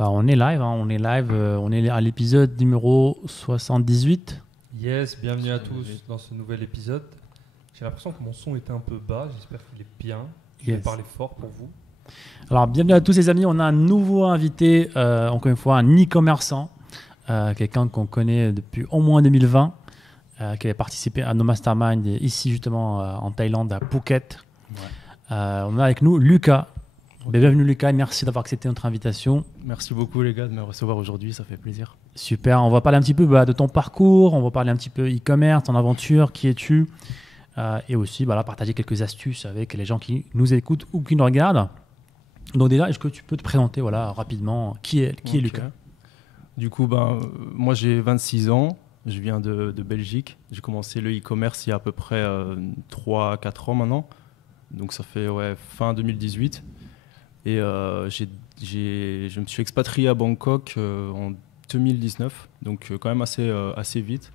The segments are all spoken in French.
On est live, on est live, on est à l'épisode numéro 78. Yes, bienvenue à tous dans ce nouvel épisode. J'ai l'impression que mon son était un peu bas, j'espère qu'il est bien. Je vais parler fort pour vous. Alors, bienvenue à tous les amis, on a un nouveau invité, encore une fois, un e-commerçant, quelqu'un qu'on connaît depuis au moins 2020, qui avait participé à nos masterminds ici justement en Thaïlande, à Phuket. Ouais. On a avec nous Lucas. Bienvenue Lucas, merci d'avoir accepté notre invitation. Merci beaucoup les gars de me recevoir aujourd'hui, ça fait plaisir. Super, on va parler un petit peu de ton parcours, on va parler un petit peu e-commerce, ton aventure, qui es-tu, et aussi partager quelques astuces avec les gens qui nous écoutent ou qui nous regardent. Donc déjà, est-ce que tu peux te présenter rapidement, qui est Lucas? Du coup, moi j'ai 26 ans, je viens de Belgique, j'ai commencé le e-commerce il y a à peu près 3-4 ans maintenant, donc ça fait fin 2018. Et je me suis expatrié à Bangkok en 2019, donc quand même assez vite.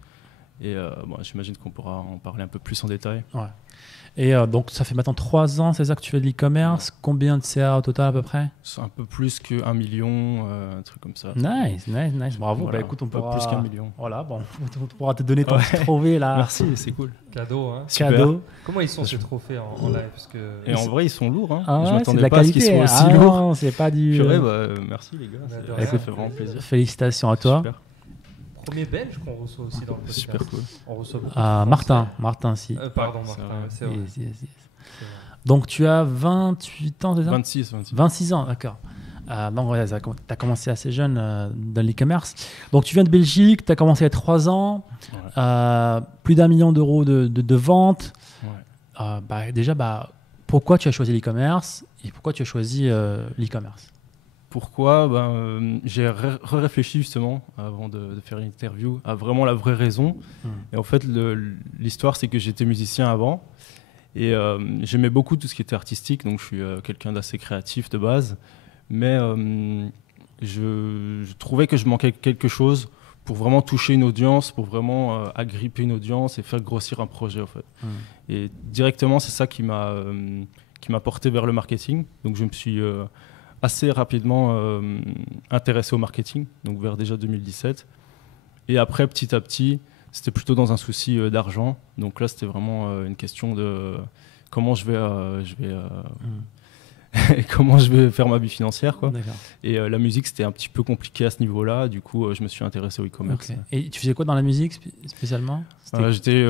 Et j'imagine qu'on pourra en parler un peu plus en détail. Ouais. Et donc ça fait maintenant 3 ans, c'est ça que tu fais de l'e-commerce. Combien de CA au total à peu près? C'est un peu plus qu'1 million, un truc comme ça. Nice, bravo. Voilà, écoute, on pourra... plus qu'1 million. Voilà, on pourra te donner ton petit trophée là. Merci, c'est cool. Cadeau, hein. Cadeau. Comment ils sont ces trophées en live parce que... Et en vrai, ils sont lourds. Hein. Ah, je m'attendais pas à ce qu'ils soient aussi lourds. Non, c'est pas du... Merci les gars, ça fait vraiment plaisir. Félicitations à toi. Super. Premier belge qu'on reçoit aussi dans le podcast. Super cool. On reçoit Martin, si. Pardon, Martin, c'est vrai. Yes. Donc tu as 28 ans, c'est ça? 26 ans, d'accord. Donc tu as commencé assez jeune dans l'e-commerce. Donc tu viens de Belgique, tu as commencé à 3 ans, plus d'1 million d'euros de ventes. Ouais. Déjà, pourquoi tu as choisi l'e-commerce et pourquoi tu as choisi l'e-commerce? Pourquoi j'ai réfléchi justement avant de faire une interview à vraiment la vraie raison. Et en fait, l'histoire, c'est que j'étais musicien avant et j'aimais beaucoup tout ce qui était artistique, donc je suis quelqu'un d'assez créatif de base. Mais je trouvais que je manquais quelque chose pour vraiment toucher une audience, pour vraiment agripper une audience et faire grossir un projet en fait. Et directement, c'est ça qui m'a porté vers le marketing. Donc je me suis assez rapidement intéressé au marketing, donc vers déjà 2017. Et après, petit à petit, c'était plutôt dans un souci d'argent. Donc là, c'était vraiment une question de comment comment je vais faire ma vie financière, quoi. Et la musique, c'était un petit peu compliqué à ce niveau-là. Du coup, je me suis intéressé au e-commerce. Okay. Et tu faisais quoi dans la musique spécialement? J'étais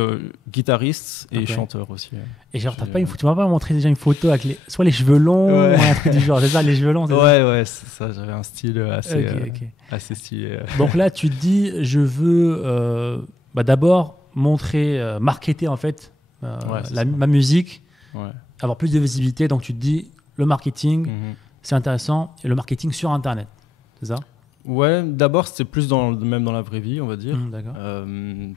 guitariste et chanteur aussi. Et genre, tu m'as pas montré déjà une photo avec soit les cheveux longs ou un truc du genre. C'est ça, les cheveux longs? Ouais, c'est ça. J'avais un style assez stylé. Donc là, tu te dis, je veux d'abord marketer en fait ma musique, avoir plus de visibilité. Donc tu te dis, le marketing, c'est intéressant. Et le marketing sur Internet, c'est ça? Ouais, d'abord, c'était plus même dans la vraie vie, on va dire. D'accord.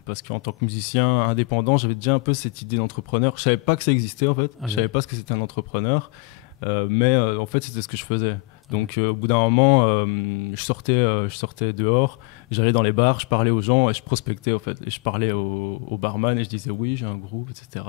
Parce qu'en tant que musicien indépendant, j'avais déjà un peu cette idée d'entrepreneur. Je savais pas que ça existait, en fait. Je savais pas ce que c'était un entrepreneur. Mais en fait, c'était ce que je faisais. Donc, au bout d'un moment, je sortais dehors, j'allais dans les bars, je parlais aux gens et je prospectais, en fait. Et je parlais au barman et je disais, oui, j'ai un groupe, etc.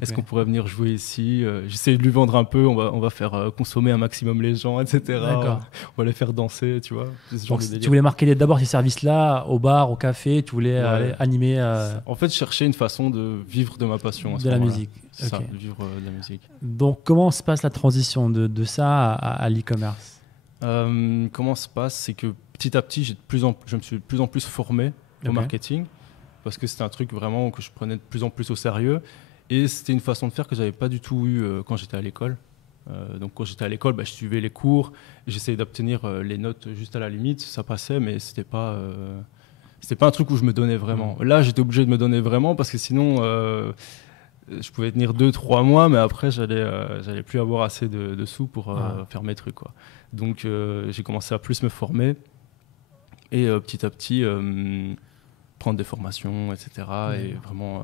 Est-ce qu'on pourrait venir jouer ici? J'essayais de lui vendre un peu, on va faire consommer un maximum les gens, etc. On va les faire danser, tu vois. Donc, tu voulais marketer d'abord ces services-là, au bar, au café, tu voulais aller animer... En fait, je cherchais une façon de vivre de ma passion. De la musique. C'est ça, de vivre de la musique. Donc, comment se passe la transition de ça à l'e-commerce? Comment se passe? C'est que petit à petit, je me suis de plus en plus formé au marketing parce que c'était un truc vraiment que je prenais de plus en plus au sérieux et c'était une façon de faire que j'avais pas du tout eu quand j'étais à l'école. Donc quand j'étais à l'école, je suivais les cours, j'essayais d'obtenir les notes juste à la limite, ça passait, mais c'était pas un truc où je me donnais vraiment. Là, j'étais obligé de me donner vraiment parce que sinon je pouvais tenir 2-3 mois, mais après j'allais plus avoir assez de sous pour faire mes trucs, quoi. Donc j'ai commencé à plus me former et petit à petit prendre des formations, etc. Et vraiment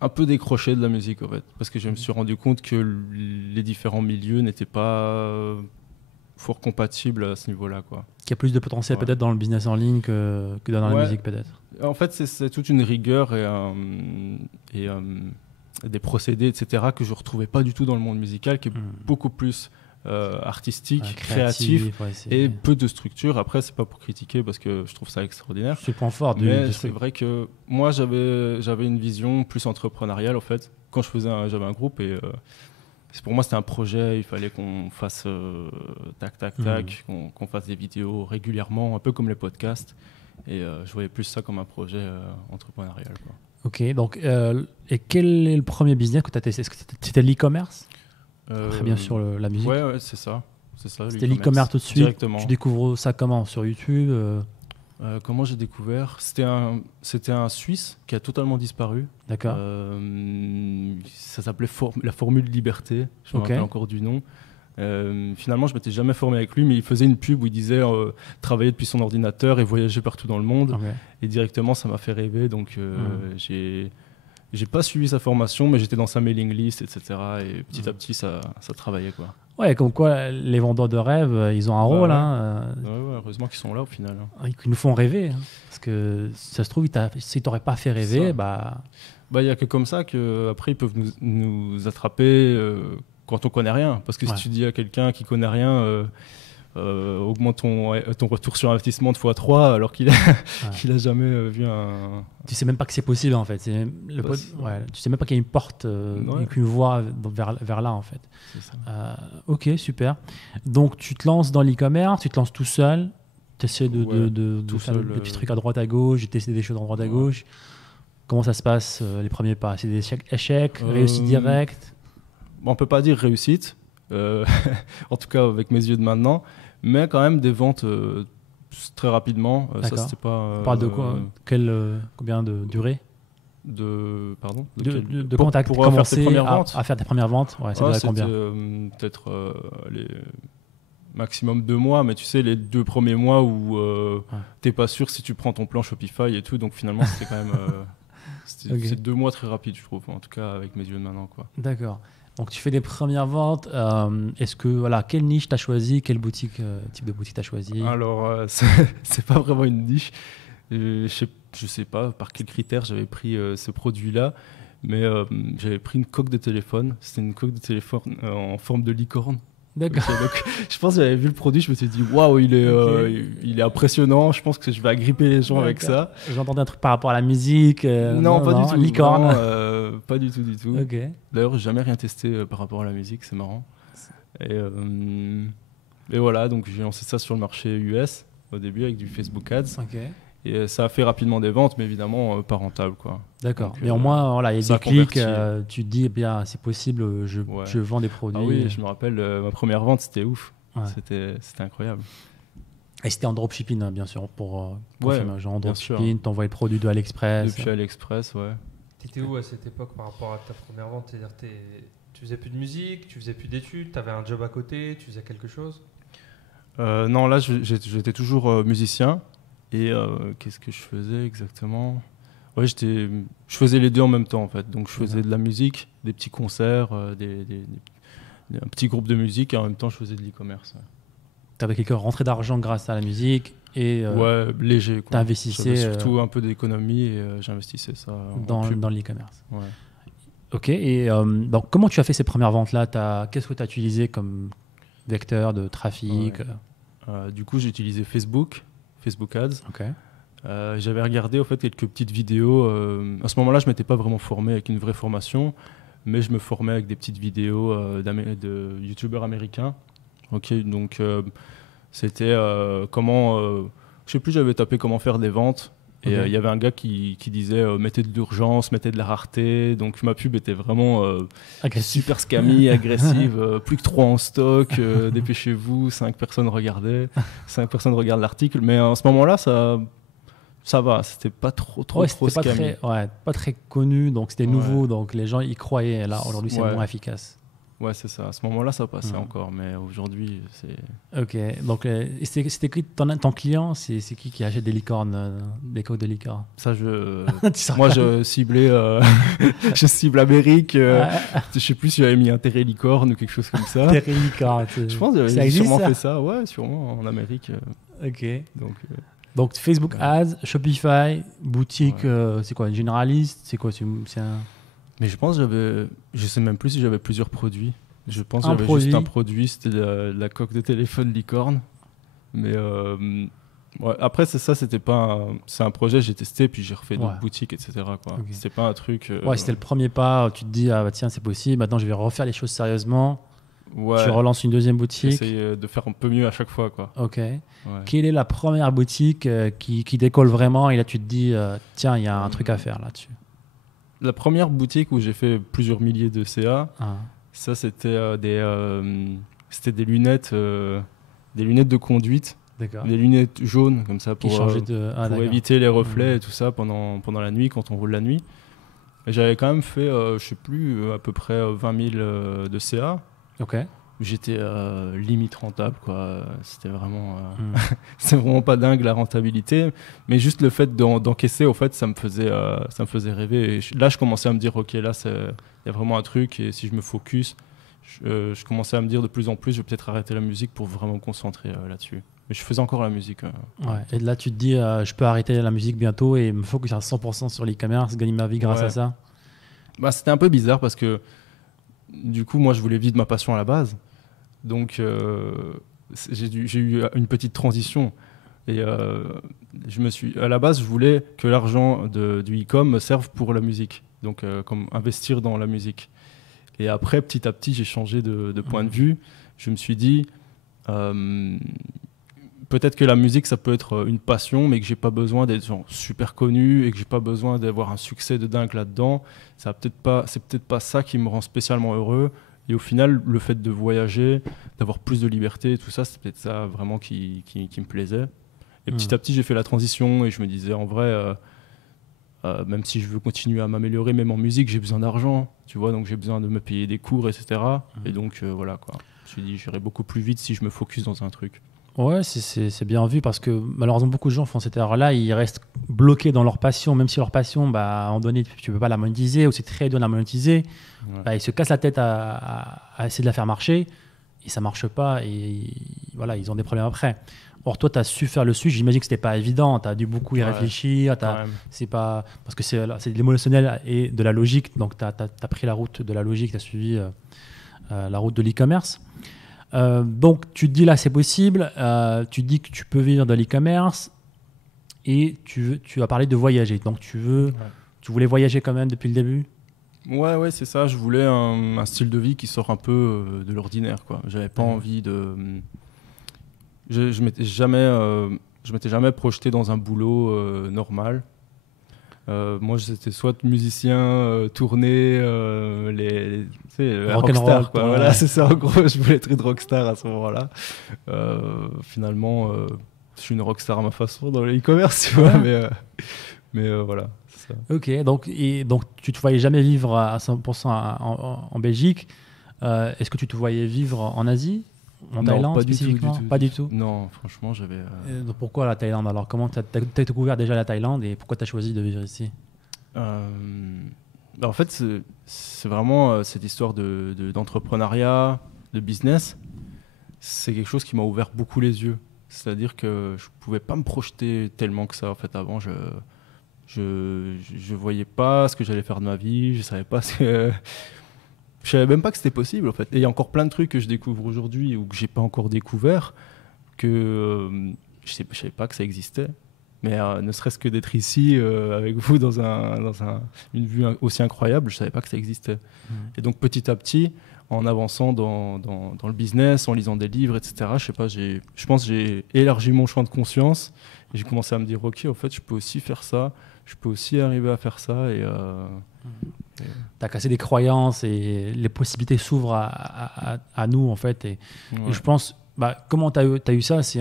un peu décrocher de la musique, en fait, parce que je me suis rendu compte que les différents milieux n'étaient pas fort compatibles à ce niveau-là, quoi. Qu'il y a plus de potentiel peut-être dans le business en ligne que dans la musique, peut-être. En fait, c'est toute une rigueur et des procédés, etc., que je ne retrouvais pas du tout dans le monde musical, qui est beaucoup plus artistique, créatif et peu de structure. Après, c'est pas pour critiquer parce que je trouve ça extraordinaire. C'est le point fort mais c'est vrai que moi, j'avais une vision plus entrepreneuriale en fait. Quand j'avais un groupe et pour moi, c'était un projet. Il fallait qu'on fasse tac, qu'on fasse des vidéos régulièrement, un peu comme les podcasts. Et je voyais plus ça comme un projet entrepreneurial, quoi. Ok, donc, et quel est le premier business que tu as testé? Est-ce que c'était l'e-commerce? Très bien sûr, la musique. Ouais, c'est ça. C'était l'e-commerce tout de suite. Directement. Tu découvres ça comment? Sur YouTube? Comment j'ai découvert? C'était un Suisse qui a totalement disparu. D'accord. Ça s'appelait la Formule Liberté. Je me rappelle encore du nom. Finalement, je m'étais jamais formé avec lui, mais il faisait une pub où il disait travailler depuis son ordinateur et voyager partout dans le monde. Okay. Et directement, ça m'a fait rêver. Donc, j'ai pas suivi sa formation, mais j'étais dans sa mailing list, etc. Et petit à petit, ça travaillait, quoi. Ouais, comme quoi, les vendeurs de rêves, ils ont un rôle. Ouais, heureusement qu'ils sont là au final. Ils nous font rêver. Hein, parce que ça se trouve, s'ils t'auraient pas fait rêver, il y a que comme ça qu'après, ils peuvent nous attraper quand on connaît rien. Parce que si tu dis à quelqu'un qui connaît rien, augmente ton retour sur investissement de x3 alors qu'il a jamais vu un... Tu sais même pas que c'est possible en fait. Tu sais même pas qu'il y a une porte, qu'une voie vers là en fait. Ok, super. Donc tu te lances dans l'e-commerce, tu te lances tout seul, tu essaies de faire des petits trucs à droite à gauche, tester des choses à droite à gauche. Comment ça se passe les premiers pas? C'est des échecs, réussite directe? On peut pas dire réussite. En tout cas avec mes yeux de maintenant, mais quand même des ventes très rapidement. Ça, c'était pas, on parle de quoi? Combien de durée? De quand tu as commencé à faire tes premières ventes? C'était combien? Peut-être les maximum 2 mois, mais tu sais, les 2 premiers mois où t'es pas sûr si tu prends ton plan Shopify et tout, donc finalement c'était quand même c'est 2 mois très rapides, je trouve, en tout cas avec mes yeux de maintenant, quoi. D'accord. Donc tu fais des premières ventes. Est-ce que quelle niche t'as choisi? Quelle type de boutique t'as choisi? Alors c'est pas vraiment une niche. Je sais pas par quels critères j'avais pris ce produit-là, mais j'avais pris une coque de téléphone. C'était une coque de téléphone en forme de licorne. D'accord. Okay, donc, je pense que j'avais vu le produit, je me suis dit waouh, il est impressionnant. Je pense que je vais agripper les gens avec ça. J'entendais un truc par rapport à la musique. Non, pas du tout. Licorne. Non, pas du tout. Okay. D'ailleurs, j'ai jamais rien testé par rapport à la musique, c'est marrant. Et voilà, donc j'ai lancé ça sur le marché US au début avec du Facebook Ads. Okay. Et ça a fait rapidement des ventes, mais évidemment pas rentable, quoi. D'accord. Mais au moins, il y a des clics, tu te dis, c'est possible, je vends des produits. Ah oui, je me rappelle, ma première vente, c'était ouf. Ouais. C'était incroyable. Et c'était en dropshipping, bien sûr, pour confirmer. Genre en dropshipping, t'envoies les produits de AliExpress. Depuis AliExpress, ouais. T'étais où à cette époque par rapport à ta première vente? C'est-à-dire, tu faisais plus de musique, tu faisais plus d'études, t'avais un job à côté, tu faisais quelque chose? Non, là, j'étais toujours musicien. Et qu'est-ce que je faisais exactement? Ouais, je faisais les deux en même temps en fait. Donc je faisais de la musique, des petits concerts, un petit groupe de musique, et en même temps je faisais de l'e-commerce. Ouais. Tu avais quelques rentrées d'argent grâce à la musique et léger. Tu investissais surtout un peu d'économie et j'investissais ça dans l'e-commerce. Ouais. Ok. Et donc comment tu as fait ces premières ventes là? Qu'est-ce que tu as utilisé comme vecteur de trafic? Du coup j'ai utilisé Facebook Ads. Okay. J'avais regardé en fait quelques petites vidéos. À ce moment-là, je m'étais pas vraiment formé avec une vraie formation, mais je me formais avec des petites vidéos de youtubeurs américains. Ok, donc c'était comment. Je sais plus, j'avais tapé comment faire des ventes. Et il y avait un gars qui disait mettez de l'urgence, mettez de la rareté. Donc ma pub était vraiment super scammy, agressive. Plus que 3 en stock, dépêchez-vous. 5 personnes regardaient. 5 personnes regardent l'article. Mais à ce moment-là, ça va. C'était pas trop scammy. Pas très connu. Donc c'était nouveau. Donc les gens y croyaient. Là, aujourd'hui, c'est moins efficace. Ouais, c'est ça. À ce moment-là, ça passait encore, mais aujourd'hui, c'est... Ok, donc c'était qui ton client? C'est qui achète des licornes, des coques de licorne? Ça, moi, je ciblais... je cible Amérique. Je sais plus si j'avais mis intérêt licorne ou quelque chose comme ça. Intérêt licorne. Je pense que j'avais sûrement fait ça. Ouais, sûrement, en Amérique. Ok. Donc Facebook Ads, Shopify, boutique, c'est quoi, généraliste? C'est quoi? C'est un... Mais je pense je sais même plus si j'avais plusieurs produits. Je pense que j'avais juste un produit, c'était la coque de téléphone licorne. Mais ouais, après, c'est un projet, j'ai testé, puis j'ai refait d'autres boutiques, etc. Quoi. Okay. C'était pas un truc. Ouais, c'était le premier pas. Tu te dis, ah bah tiens, c'est possible. Maintenant, je vais refaire les choses sérieusement. Ouais. Tu relances une deuxième boutique. J'essaye de faire un peu mieux à chaque fois, quoi. Ok. Ouais. Quelle est la première boutique qui décolle vraiment et là, tu te dis, tiens, il y a un truc à faire là-dessus. La première boutique où j'ai fait plusieurs milliers de CA, ça, c'était des lunettes de conduite. D'accord. Des lunettes jaunes comme ça pour éviter les reflets et tout ça pendant la nuit, quand on roule la nuit. Et j'avais quand même fait, je sais plus, à peu près 20 000 de CA. Ok. J'étais limite rentable, quoi. C'était vraiment, c'est vraiment pas dingue la rentabilité, mais juste le fait d'encaisser, au fait, ça me faisait rêver. Et là, je commençais à me dire, ok, là, il y a vraiment un truc, et si je me focus, je commençais à me dire de plus en plus, je vais peut-être arrêter la musique pour vraiment me concentrer là-dessus. Mais je faisais encore la musique. Ouais. Et là, tu te dis, je peux arrêter la musique bientôt et me focus à 100% sur l'e-commerce, gagner ma vie grâce à ça. Bah, c'était un peu bizarre parce que du coup, moi, je voulais vivre de ma passion à la base. Donc, j'ai eu une petite transition. Et à la base, je voulais que l'argent du e-com me serve pour la musique. Donc, comme investir dans la musique. Et après, petit à petit, j'ai changé de point de vue. Je me suis dit... peut-être que la musique, ça peut être une passion, mais que j'ai pas besoin d'être super connu et que j'ai pas besoin d'avoir un succès de dingue là-dedans. C'est peut-être pas ça qui me rend spécialement heureux. Et au final, le fait de voyager, d'avoir plus de liberté, tout ça, c'est peut-être ça vraiment qui me plaisait. Et petit à petit, j'ai fait la transition et je me disais, en vrai, même si je veux continuer à m'améliorer, même en musique, j'ai besoin d'argent, tu vois, donc j'ai besoin de me payer des cours, etc. Et donc, voilà, quoi. Je me suis dit, j'irai beaucoup plus vite si je me focus dans un truc. Ouais, c'est bien vu parce que malheureusement beaucoup de gens font cette erreur-là, ils restent bloqués dans leur passion, même si leur passion, à un moment donné, tu ne peux pas la monétiser ou c'est très dur de la monétiser, ils se cassent la tête à essayer de la faire marcher et ça ne marche pas et voilà, ils ont des problèmes après. Or, toi, tu as su faire le switch, j'imagine que ce n'était pas évident, tu as dû beaucoup y réfléchir, c'est pas, parce que c'est de l'émotionnel et de la logique, donc tu as pris la route de la logique, tu as suivi la route de l'e-commerce. Donc tu te dis là c'est possible, tu te dis que tu peux vivre de l'e-commerce et tu as parlé de voyager, donc tu voulais voyager quand même depuis le début? Ouais, c'est ça, je voulais un style de vie qui sort un peu de l'ordinaire, quoi. J'avais pas envie de... Je m'étais jamais projeté dans un boulot normal. Moi, j'étais soit musicien, tourné, rockstar, quoi. Voilà, c'est ça. En gros, je voulais être une rockstar à ce moment-là. Finalement, je suis une rockstar à ma façon dans le e-commerce, tu vois. Mais voilà, c'est ça. Ok, donc tu te voyais jamais vivre à 100% en Belgique. Est-ce que tu te voyais vivre en Asie? En Thaïlande spécifiquement? Pas du tout. Non, franchement, j'avais... Donc pourquoi la Thaïlande alors? Comment tu as découvert déjà la Thaïlande et pourquoi tu as choisi de vivre ici? En fait, c'est vraiment cette histoire d'entrepreneuriat, de business. C'est quelque chose qui m'a ouvert beaucoup les yeux. C'est-à-dire que je ne pouvais pas me projeter tellement que ça. En fait, avant, je voyais pas ce que j'allais faire de ma vie. Je savais pas ce que... Je savais même pas que c'était possible, en fait. Et il y a encore plein de trucs que je découvre aujourd'hui ou que j'ai pas encore découvert que je savais pas que ça existait. Mais ne serait-ce que d'être ici avec vous dans une vue aussi incroyable, je savais pas que ça existait. Et donc petit à petit, en avançant dans le business, en lisant des livres, etc., je pense que j'ai élargi mon champ de conscience et j'ai commencé à me dire, ok, en fait, je peux aussi faire ça, je peux aussi arriver à faire ça. Tu as cassé des croyances et les possibilités s'ouvrent à nous, en fait. Et je pense, comment tu as eu ça? C'est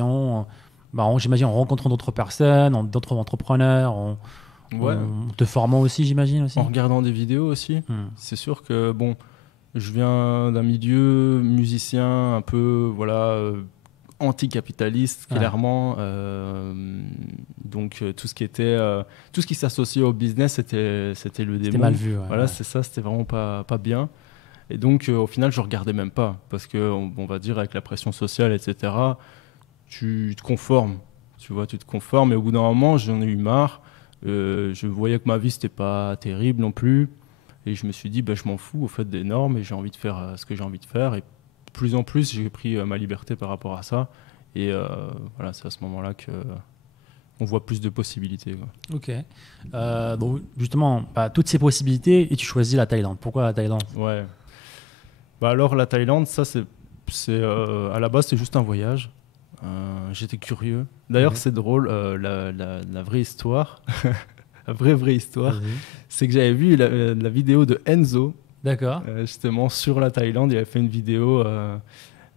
j'imagine en rencontrant d'autres personnes, d'autres entrepreneurs, en te formant aussi, j'imagine aussi. En regardant des vidéos aussi. C'est sûr que, je viens d'un milieu musicien un peu, anticapitaliste, clairement. Donc tout ce qui s'associait au business, c'était le démon. C'était mal vu. C'est ça, c'était vraiment pas bien. Et donc au final, je regardais même pas parce que on va dire avec la pression sociale, etc. Tu te conformes, tu vois, et au bout d'un moment, j'en ai eu marre. Je voyais que ma vie c'était pas terrible non plus. Et je me suis dit, je m'en fous au fait des normes et j'ai envie de faire ce que j'ai envie de faire. Et de plus en plus, j'ai pris ma liberté par rapport à ça. Et voilà, c'est à ce moment-là qu'on voit plus de possibilités, quoi. Ok. Donc justement, toutes ces possibilités, et tu choisis la Thaïlande. Pourquoi la Thaïlande? Ouais. Alors la Thaïlande, ça c'est à la base c'est juste un voyage. J'étais curieux. D'ailleurs c'est drôle, la vraie histoire, la vraie histoire, c'est que j'avais vu la vidéo de Enzo. D'accord. Justement sur la Thaïlande, il avait fait une vidéo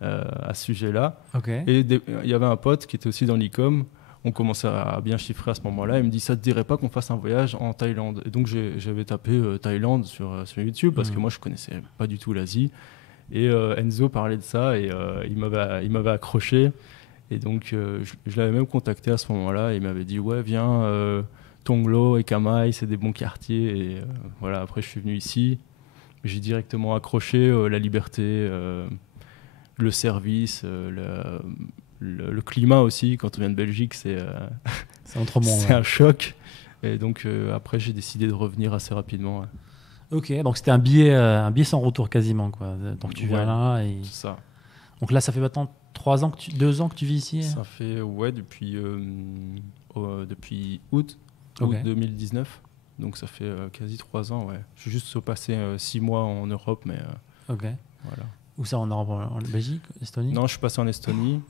à ce sujet-là. Okay. Et il y avait un pote qui était aussi dans l'e-com. On commençait à bien chiffrer à ce moment-là. Il me dit, ça te dirait pas qu'on fasse un voyage en Thaïlande? Et donc j'avais tapé Thaïlande sur YouTube parce que moi je connaissais pas du tout l'Asie. Et Enzo parlait de ça et il m'avait accroché. Et donc je l'avais même contacté à ce moment-là. Et il m'avait dit, ouais, viens, Tonglo et Kamai, c'est des bons quartiers. Et voilà, après je suis venu ici. J'ai directement accroché la liberté, le service, le climat aussi. Quand on vient de Belgique, c'est un choc. Et donc après, j'ai décidé de revenir assez rapidement. Ouais. Ok, donc c'était un billet sans retour quasiment, quoi. Donc tu viens là et... C'est ça. Donc là, ça fait maintenant 2 ans que tu vis ici? Ça fait, depuis août 2019. Donc ça fait quasi 3 ans, ouais. Je suis juste passé 6 mois en Europe, mais voilà. Où ça, en Europe, en Belgique, Estonie? Non, je suis passé en Estonie.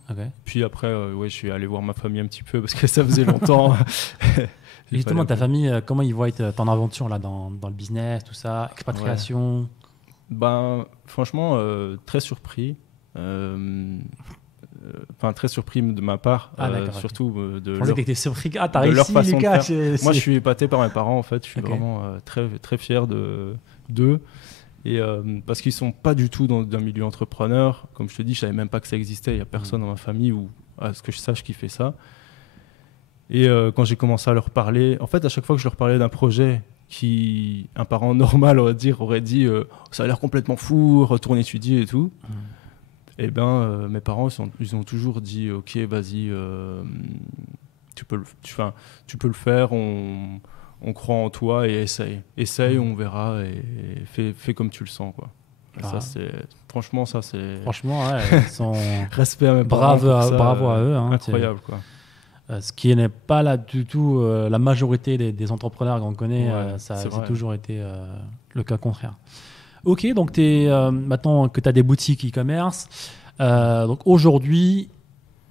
Puis après, je suis allé voir ma famille un petit peu parce que ça faisait longtemps. Et justement, ta famille, comment ils voient ton aventure là, dans le business, tout ça, expatriation? Franchement, très surpris. Très surpris de ma part, surtout de leur, que surpris. T'as réussi, façon Lucas, de faire. Moi, je suis épaté par mes parents, en fait. Je suis vraiment très, très fier d'eux. Et parce qu'ils sont pas du tout dans un milieu entrepreneur. Comme je te dis, je savais même pas que ça existait. Il y a personne dans ma famille ou à ce que je sache qui fait ça. Et quand j'ai commencé à leur parler, en fait, à chaque fois que je leur parlais d'un projet qui, un parent normal, on va dire, aurait dit ça a l'air complètement fou, retourne étudier et tout. Et mes parents, ils ont toujours dit ok, vas-y, tu peux le faire, on croit en toi et essaye, on verra et fais comme tu le sens, quoi. Ça franchement, ils sont respect à mes parents, bravo à eux, hein, incroyable, quoi. Ce qui n'est pas là du tout la majorité des entrepreneurs qu'on connaît, ça a toujours été le cas contraire. Ok, donc maintenant que tu as des boutiques e-commerce, donc aujourd'hui,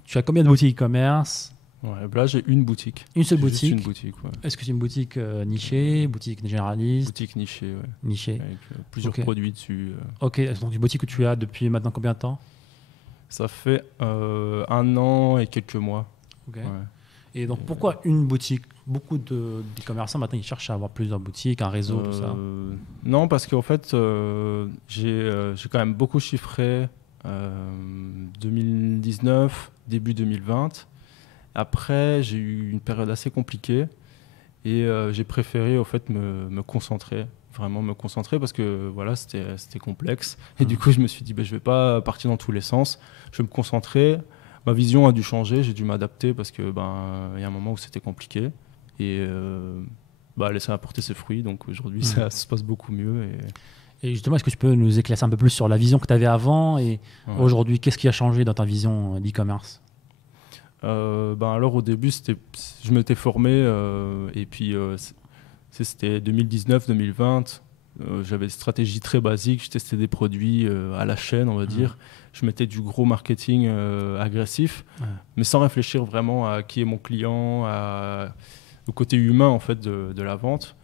tu as combien de boutiques e-commerce? Là, j'ai une boutique. Une seule boutique? Une boutique, ouais. Est-ce que c'est une boutique nichée, boutique généraliste? Boutique nichée, ouais. Nichée. Avec plusieurs produits dessus. Ok, donc une boutique que tu as depuis maintenant combien de temps? Ça fait 1 an et quelques mois. Ok. Ouais. Et donc pourquoi une boutique? Beaucoup d'e-commerçants maintenant ils cherchent à avoir plusieurs boutiques, un réseau, tout ça. Non, parce qu'en fait j'ai quand même beaucoup chiffré 2019, début 2020. Après j'ai eu une période assez compliquée et j'ai préféré au fait me concentrer, vraiment me concentrer parce que voilà c'était complexe et du coup je me suis dit je vais pas partir dans tous les sens, je vais me concentrer. Ma vision a dû changer, j'ai dû m'adapter parce que y a un moment où c'était compliqué et ça a apporté ses fruits, donc aujourd'hui ça se passe beaucoup mieux. Et justement, est-ce que tu peux nous éclaircir un peu plus sur la vision que tu avais avant et aujourd'hui, qu'est-ce qui a changé dans ta vision d'e-commerce? Alors au début, je m'étais formé et puis c'était 2019-2020. J'avais des stratégies très basiques, je testais des produits à la chaîne, on va dire. Je mettais du gros marketing agressif, mais sans réfléchir vraiment à qui est mon client, au côté humain en fait de la vente.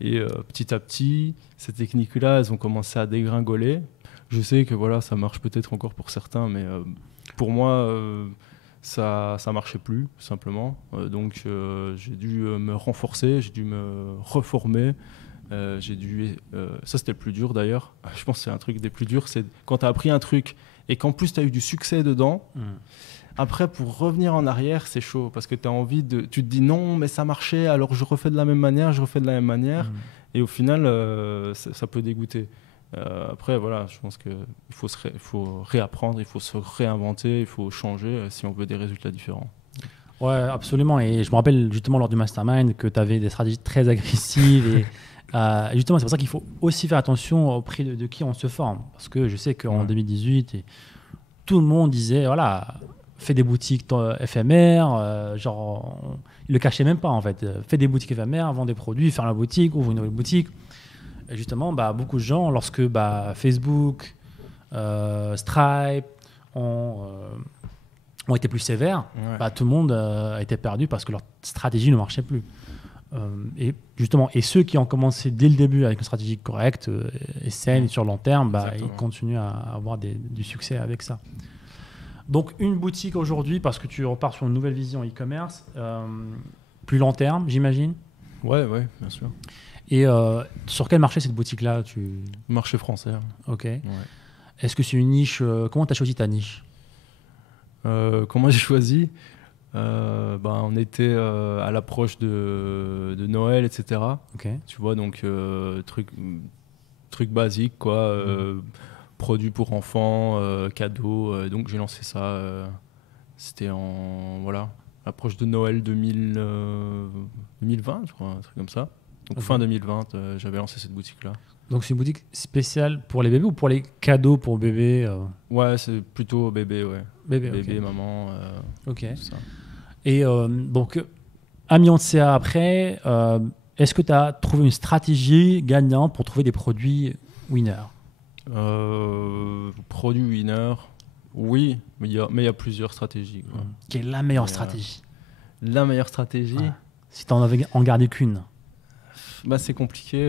Et petit à petit, ces techniques-là, elles ont commencé à dégringoler. Je sais que voilà, ça marche peut-être encore pour certains, mais pour moi, ça marchait plus, simplement. Donc j'ai dû me renforcer, j'ai dû me reformer. Ça c'était le plus dur d'ailleurs. Je pense que c'est un truc des plus durs, c'est quand tu as appris un truc et qu'en plus tu as eu du succès dedans. Après, pour revenir en arrière, c'est chaud parce que tu as envie tu te dis non, mais ça marchait, alors je refais de la même manière. Et au final, ça peut dégoûter. Après, voilà, je pense qu'il faut réapprendre, il faut se réinventer, il faut changer si on veut des résultats différents. Ouais, absolument. Et je me rappelle justement lors du mastermind que tu avais des stratégies très agressives Justement, c'est pour ça qu'il faut aussi faire attention auprès de qui on se forme. Parce que je sais qu'en 2018, tout le monde disait, voilà, fais des boutiques éphémères, ils le cachaient même pas en fait. Fais des boutiques éphémères, vends des produits, ferme la boutique, ouvre une nouvelle boutique. Et justement, beaucoup de gens, lorsque Facebook, Stripe ont été plus sévères, tout le monde a été perdu parce que leur stratégie ne marchait plus. Et justement, ceux qui ont commencé dès le début avec une stratégie correcte et saine sur long terme, ils continuent à avoir du succès avec ça. Donc une boutique aujourd'hui, parce que tu repars sur une nouvelle vision e-commerce, plus long terme, j'imagine. Ouais, bien sûr. Et sur quel marché cette boutique-là Marché français. Ok. Ouais. Est-ce que c'est une niche comment tu as choisi ta niche? Comment j'ai choisi? On était à l'approche de Noël, etc. Okay. Tu vois, donc truc basique, quoi. Produits pour enfants, cadeaux. Donc j'ai lancé ça. C'était l'approche de Noël 2020, je crois, un truc comme ça. Donc fin 2020, j'avais lancé cette boutique-là. Donc c'est une boutique spéciale pour les bébés ou pour les cadeaux pour bébés Ouais, c'est plutôt bébé, ouais. Bébé, okay. Maman. Ok. Tout ça. Et donc, 1 million de CA après, est-ce que tu as trouvé une stratégie gagnante pour trouver des produits winner? Produits winner, oui, mais il y a plusieurs stratégies. Quoi. Quelle est la meilleure stratégie? La meilleure stratégie Si tu en avais en gardé qu'une. C'est compliqué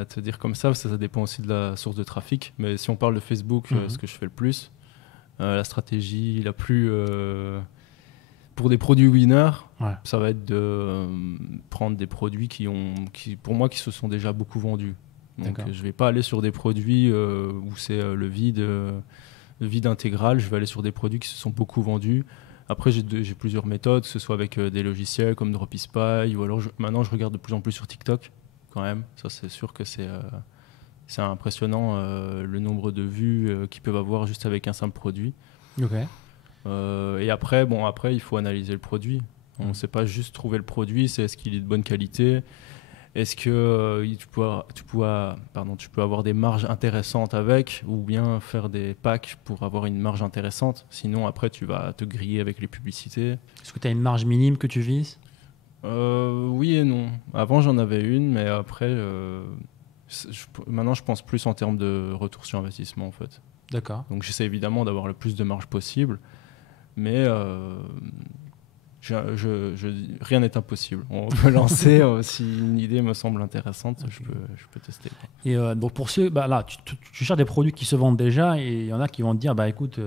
à te dire comme ça, parce que ça dépend aussi de la source de trafic. Mais si on parle de Facebook, ce que je fais le plus, la stratégie la plus... pour des produits winners, ça va être de prendre des produits qui pour moi, qui se sont déjà beaucoup vendus. Donc je ne vais pas aller sur des produits où c'est le vide intégral. Je vais aller sur des produits qui se sont beaucoup vendus. Après, j'ai plusieurs méthodes, que ce soit avec des logiciels comme Dropispy, ou alors maintenant je regarde de plus en plus sur TikTok quand même. Ça, c'est sûr que c'est impressionnant le nombre de vues qu'ils peuvent avoir juste avec un simple produit. Ok. Et après, il faut analyser le produit. On ne sait pas juste trouver le produit, c'est est-ce qu'il est de bonne qualité, est-ce que tu peux avoir des marges intéressantes avec, ou bien faire des packs pour avoir une marge intéressante. Sinon, après, tu vas te griller avec les publicités. Est-ce que tu as une marge minime que tu vises? Oui et non. Avant, j'en avais une, mais après, maintenant, je pense plus en termes de retour sur investissement, en fait. D'accord. Donc, j'essaie évidemment d'avoir le plus de marge possible. Mais rien n'est impossible. On peut lancer, si une idée me semble intéressante, je peux tester. Et donc pour ceux, là, tu cherches des produits qui se vendent déjà, et il y en a qui vont te dire, écoute,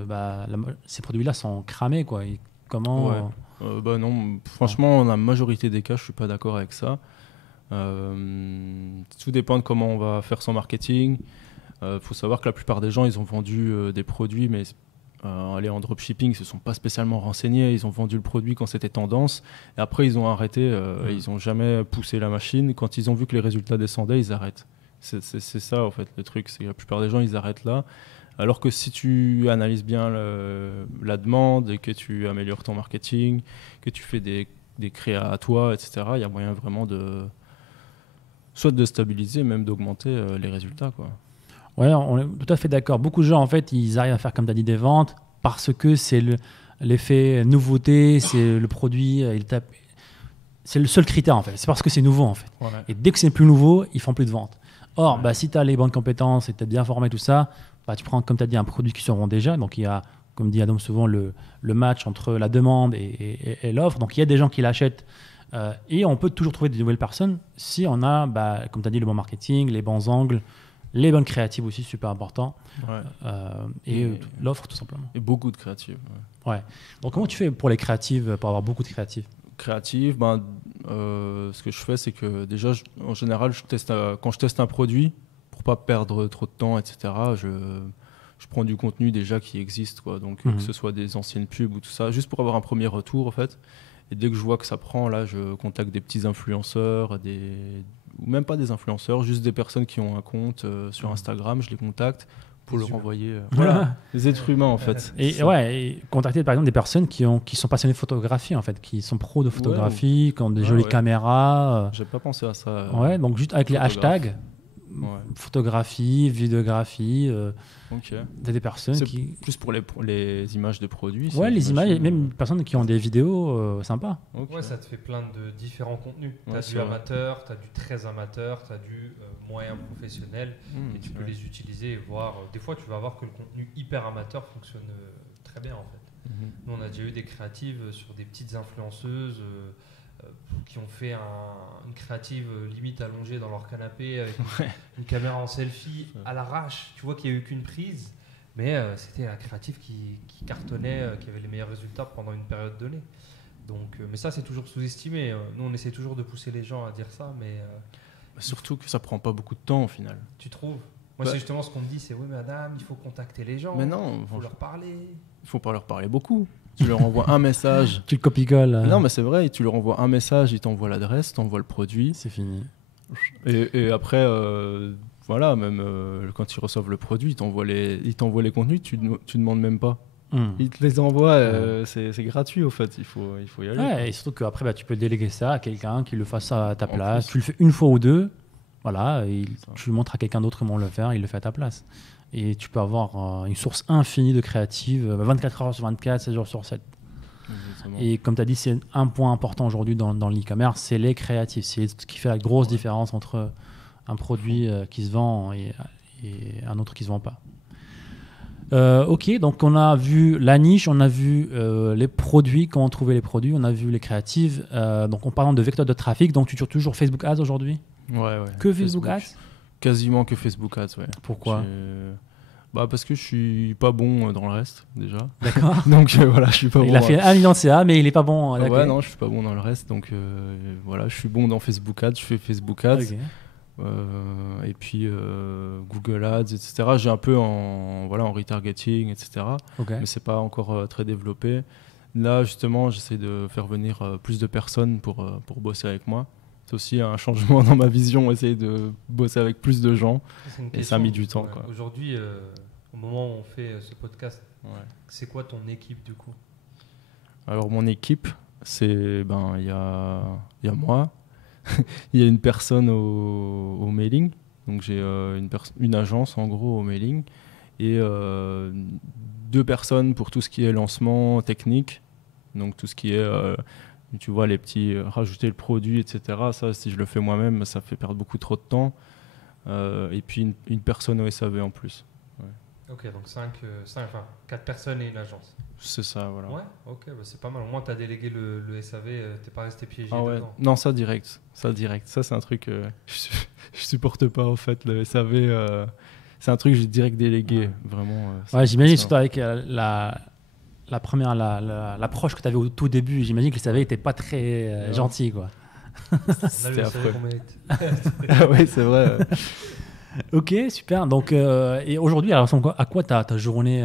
ces produits-là sont cramés, quoi. Et comment non, franchement, dans la majorité des cas, je suis pas d'accord avec ça. Tout dépend de comment on va faire son marketing. Faut savoir que la plupart des gens, ils ont vendu des produits, mais en dropshipping, ils se sont pas spécialement renseignés, ils ont vendu le produit quand c'était tendance, et après ils ont arrêté, ils ont jamais poussé la machine. Quand ils ont vu que les résultats descendaient, ils arrêtent. C'est ça en fait le truc, c'est que la plupart des gens ils arrêtent là, alors que si tu analyses bien la demande et que tu améliores ton marketing, que tu fais des créas à toi, etc., il y a moyen vraiment soit de stabiliser, même d'augmenter les résultats, quoi. Ouais, on est tout à fait d'accord. Beaucoup de gens, en fait, ils arrivent à faire, comme tu as dit, des ventes parce que c'est l'effet nouveauté, c'est le produit, c'est le seul critère, en fait. C'est parce que c'est nouveau, en fait. Ouais. Et dès que c'est plus nouveau, ils font plus de ventes. Or, si tu as les bonnes compétences et tu es bien formé, tout ça, tu prends, comme tu as dit, un produit qui se vend déjà. Donc, il y a, comme dit Adam souvent, le match entre la demande et l'offre. Donc, il y a des gens qui l'achètent. Et on peut toujours trouver des nouvelles personnes si on a, comme tu as dit, le bon marketing, les bons angles, les bonnes créatives aussi, super important. Et l'offre, tout simplement. Et beaucoup de créatives. Ouais. Donc, comment tu fais pour les créatives, pour avoir beaucoup de créatives? Créatives, ce que je fais, c'est que déjà, en général, quand je teste un produit, pour pas perdre trop de temps, etc., je prends du contenu déjà qui existe, quoi. Donc, que ce soit des anciennes pubs ou tout ça, juste pour avoir un premier retour, en fait. Et dès que je vois que ça prend, là, je contacte des petits influenceurs, ou même pas des influenceurs, juste des personnes qui ont un compte sur Instagram, je les contacte pour le renvoyer. Voilà, les êtres humains en fait. Et contacter par exemple des personnes qui sont passionnées de photographie en fait, qui sont pros de photographie, qui ont des jolies caméras. J'ai pas pensé à ça. Donc juste avec les hashtags. Photographie, vidéographie, des personnes qui... Plus pour les images de produits. Les images, même des personnes qui ont des vidéos sympas. Ouais, ça te fait plein de différents contenus. Tu as du amateur, tu as du très amateur, tu as du moyen professionnel, et tu peux les utiliser et voir. Des fois, tu vas voir que le contenu hyper amateur fonctionne très bien en fait. Nous, on a déjà eu des créatives sur des petites influenceuses qui ont fait une créative limite allongée dans leur canapé avec une caméra en selfie à l'arrache. Tu vois qu'il n'y a eu qu'une prise, mais c'était la créative qui cartonnait, qui avait les meilleurs résultats pendant une période donnée. Donc, mais ça, c'est toujours sous-estimé. Nous, on essaie toujours de pousser les gens à dire ça, mais... surtout que ça prend pas beaucoup de temps au final. Tu trouves ? Moi, c'est justement ce qu'on me dit, c'est « Oui, madame, il faut contacter les gens, mais non, il faut leur parler. » Il faut pas leur parler beaucoup. Tu leur envoies un message. Tu le copies-colles. Non, mais c'est vrai, tu leur envoies un message, ils t'envoient l'adresse, t'envoies le produit. C'est fini. Et après, voilà, même quand ils reçoivent le produit, ils t'envoient les contenus, tu demandes même pas. Ils te les envoient, c'est gratuit au fait, il faut y aller. Ouais, et surtout qu'après, tu peux déléguer ça à quelqu'un qui le fasse à ta place. Tu le fais une fois ou deux, voilà, et tu montres à quelqu'un d'autre comment le faire, il le fait à ta place. Et tu peux avoir une source infinie de créatives, 24 heures sur 24, 7 jours sur 7. Exactement. Et comme tu as dit, c'est un point important aujourd'hui dans l'e-commerce, c'est les créatifs. C'est ce qui fait la grosse différence entre un produit qui se vend et un autre qui ne se vend pas. Ok, donc on a vu la niche, on a vu les produits, comment trouver les produits, on a vu les créatives. Donc en parlant de vecteurs de trafic, donc tu utilises toujours Facebook Ads aujourd'hui ? Ouais. Que Facebook Ads ? Quasiment que Facebook Ads, ouais. Pourquoi ? Parce que je suis pas bon dans le reste, déjà. D'accord. Donc voilà, je suis pas bon. Il a fait 1 million de CA, mais il est pas bon. Ouais, non, je suis pas bon dans le reste. Donc voilà, je suis bon dans Facebook Ads, je fais Facebook Ads. Okay. Et puis Google Ads, etc. J'ai un peu en retargeting, etc. Okay. Mais c'est pas encore très développé. Là, justement, j'essaie de faire venir plus de personnes pour bosser avec moi. C'est aussi un changement dans ma vision, essayer de bosser avec plus de gens. Et ça a mis du temps. Quoi. Aujourd'hui, au moment où on fait ce podcast, c'est quoi ton équipe du coup ? Alors mon équipe, c'est il y a moi, il y a une personne au mailing, donc j'ai une agence en gros au mailing et 2 personnes pour tout ce qui est lancement technique, donc tout ce qui est tu vois, les petits rajouter le produit, etc. Ça, si je le fais moi-même, ça fait perdre beaucoup trop de temps. Et puis une personne au SAV en plus. Ouais. Ok, donc 4 personnes et une agence. C'est ça, voilà. Ouais, ok, c'est pas mal. Au moins, tu as délégué le SAV, t'es pas resté piégé dedans. Non, ça direct. Ça, c'est un truc je supporte pas en fait. Le SAV, c'est un truc que j'ai direct délégué. Vraiment. J'imagine surtout avec l'approche que tu avais au tout début, j'imagine que le SAV n'était pas très gentil, quoi. C'était affreux. Oui, c'est vrai. Ok, super. Donc, et aujourd'hui, alors, à quoi ta journée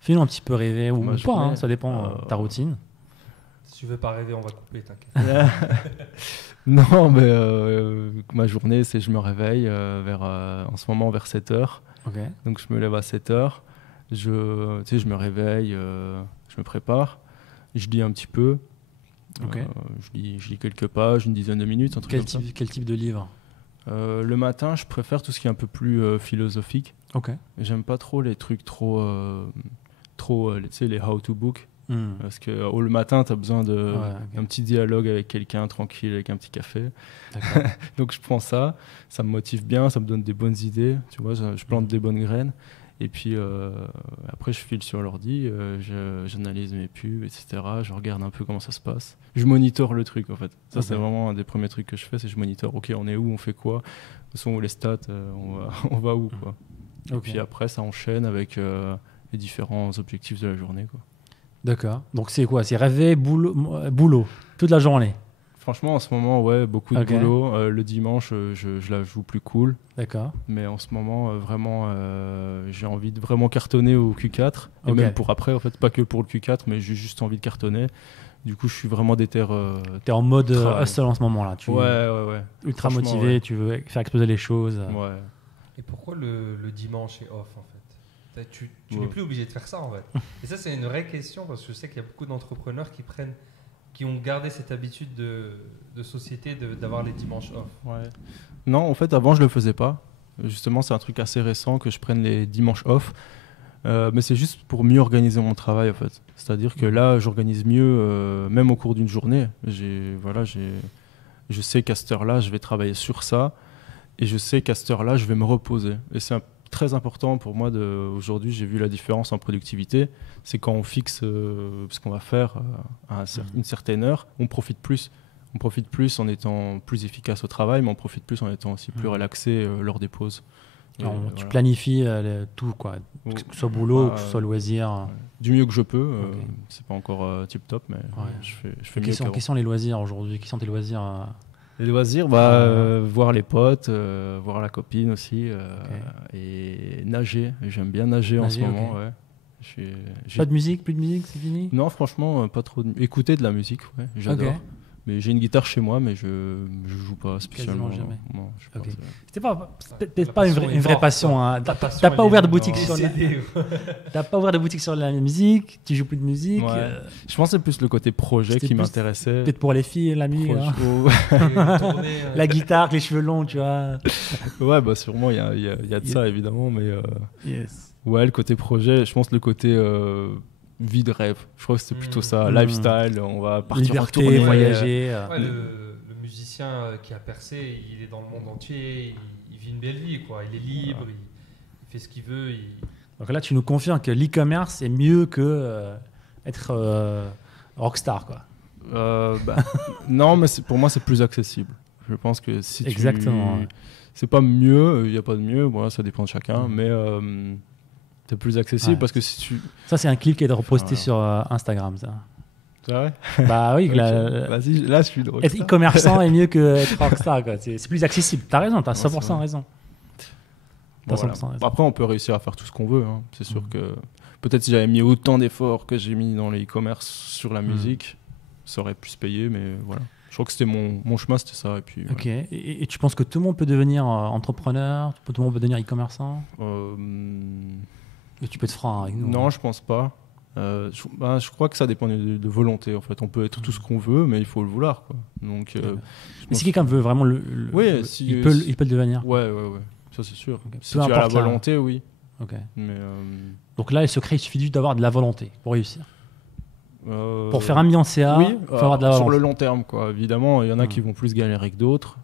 fais-nous un petit peu rêver ou pas, hein, ça dépend de ta routine. Si tu veux pas rêver, on va couper, t'inquiète. Non, mais ma journée, c'est je me réveille en ce moment vers 7h. Okay. Donc, je me lève à 7h. Je me réveille, je me prépare, je lis un petit peu, okay. Je lis quelques pages, une dizaine de minutes. Quel type de livre ? Le matin, je préfère tout ce qui est un peu plus philosophique. Okay. J'aime pas trop les trucs trop les how-to books. Parce que le matin, tu as besoin d'un petit dialogue avec quelqu'un tranquille, avec un petit café. Donc je prends ça me motive bien, ça me donne des bonnes idées, tu vois, je plante des bonnes graines. Et puis après, je file sur l'ordi, j'analyse mes pubs, etc. Je regarde un peu comment ça se passe. Je monitore le truc, en fait. Ça, c'est vraiment un des premiers trucs que je fais, c'est que je monitore. OK, on est où, on fait quoi ? Ce sont où les stats, on va où, quoi. Et puis après, ça enchaîne avec les différents objectifs de la journée, quoi. D'accord. Donc c'est quoi ? C'est rêver, boulot, toute la journée ? Franchement, en ce moment, ouais, beaucoup de boulot. Le dimanche, je la joue plus cool. D'accord. Mais en ce moment, vraiment, j'ai envie de vraiment cartonner au Q4. Et même pour après, en fait, pas que pour le Q4, mais j'ai juste envie de cartonner. Du coup, je suis vraiment déter. T'es en mode hustle en ce moment-là. Ouais. Ultra motivé, tu veux faire exploser les choses. Ouais. Et pourquoi le dimanche est off, en fait ? Tu n'es plus obligé de faire ça en fait. Et ça, c'est une vraie question parce que je sais qu'il y a beaucoup d'entrepreneurs qui ont gardé cette habitude de société d'avoir les dimanches off. Ouais. Non, en fait, avant, je le faisais pas. Justement, c'est un truc assez récent que je prenne les dimanches off. Mais c'est juste pour mieux organiser mon travail en fait. C'est-à-dire que là, j'organise mieux, même au cours d'une journée. Je sais qu'à cette heure-là, je vais travailler sur ça, et je sais qu'à cette heure-là, je vais me reposer. Et c'est très important pour moi. Aujourd'hui, j'ai vu la différence en productivité. C'est quand on fixe ce qu'on va faire à une certaine heure, on profite plus. On profite plus en étant plus efficace au travail, mais on profite plus en étant aussi plus relaxé lors des pauses. Tu planifies tout, quoi. Que ce soit boulot, que ce soit loisir. Du mieux que je peux. C'est pas encore tip top, mais je fais mieux. Quels sont les loisirs aujourd'hui? Qui sont tes loisirs Les loisirs, voir les potes, voir la copine aussi, et nager. J'aime bien nager en ce moment. Ouais. Pas de musique, plus de musique, c'est fini? Non, franchement, pas trop. Écouter de la musique, j'adore. Mais j'ai une guitare chez moi, mais je joue pas spécialement. Quasiment jamais. Non, C'était peut-être pas une vraie passion. Hein. T'as pas ouvert de boutique sur t'as pas ouvert de boutique sur la musique. Tu joues plus de musique. Je pense que c'est plus le côté projet qui m'intéressait. Peut-être pour les filles, la musique. La guitare, les cheveux longs, tu vois. Ouais, bah sûrement il y a de ça évidemment, mais ouais, le côté projet. Je pense le côté vie de rêve. Je crois que c'était plutôt ça. Lifestyle, on va partir en tournée, voyager. Le musicien qui a percé, il est dans le monde entier, il vit une belle vie, quoi. Il est libre, il fait ce qu'il veut. Donc là, tu nous confirmes que l'e-commerce est mieux que être rockstar, quoi. Non, mais pour moi, c'est plus accessible. Je pense que si Exactement. C'est pas mieux, il n'y a pas de mieux, bon, ça dépend de chacun, mais c'est plus accessible parce que si tu... Ça, c'est un clip qui est reposté sur Instagram, ça. C'est vrai? Bah oui. Vas-y, là, je suis drôle. Être e-commerçant est mieux que être rockstar, quoi. C'est plus accessible. T'as raison, t'as 100% raison. Bon, voilà. Après, on peut réussir à faire tout ce qu'on veut. Hein. C'est sûr que peut-être si j'avais mis autant d'efforts que j'ai mis dans les e-commerce sur la musique, ça aurait pu se payer, mais voilà. Je crois que c'était mon chemin, c'était ça. Et puis, ok. Voilà. Et tu penses que tout le monde peut devenir entrepreneur? Tout le monde peut devenir e-commerçant? Et tu peux être franc avec nous? Non, je pense pas. Je crois que ça dépend de volonté. En fait, on peut être tout ce qu'on veut, mais il faut le vouloir, quoi. Donc, mais si quelqu'un veut vraiment il peut le devenir. Ouais, ça c'est sûr. Okay. Si tu as la volonté, oui. Ok. Mais donc là, le secret, il suffit juste d'avoir de la volonté pour réussir. Pour faire 1 million CA, il faut avoir de la volonté. Sur le long terme, quoi. Évidemment, il y en a qui vont plus galérer que d'autres.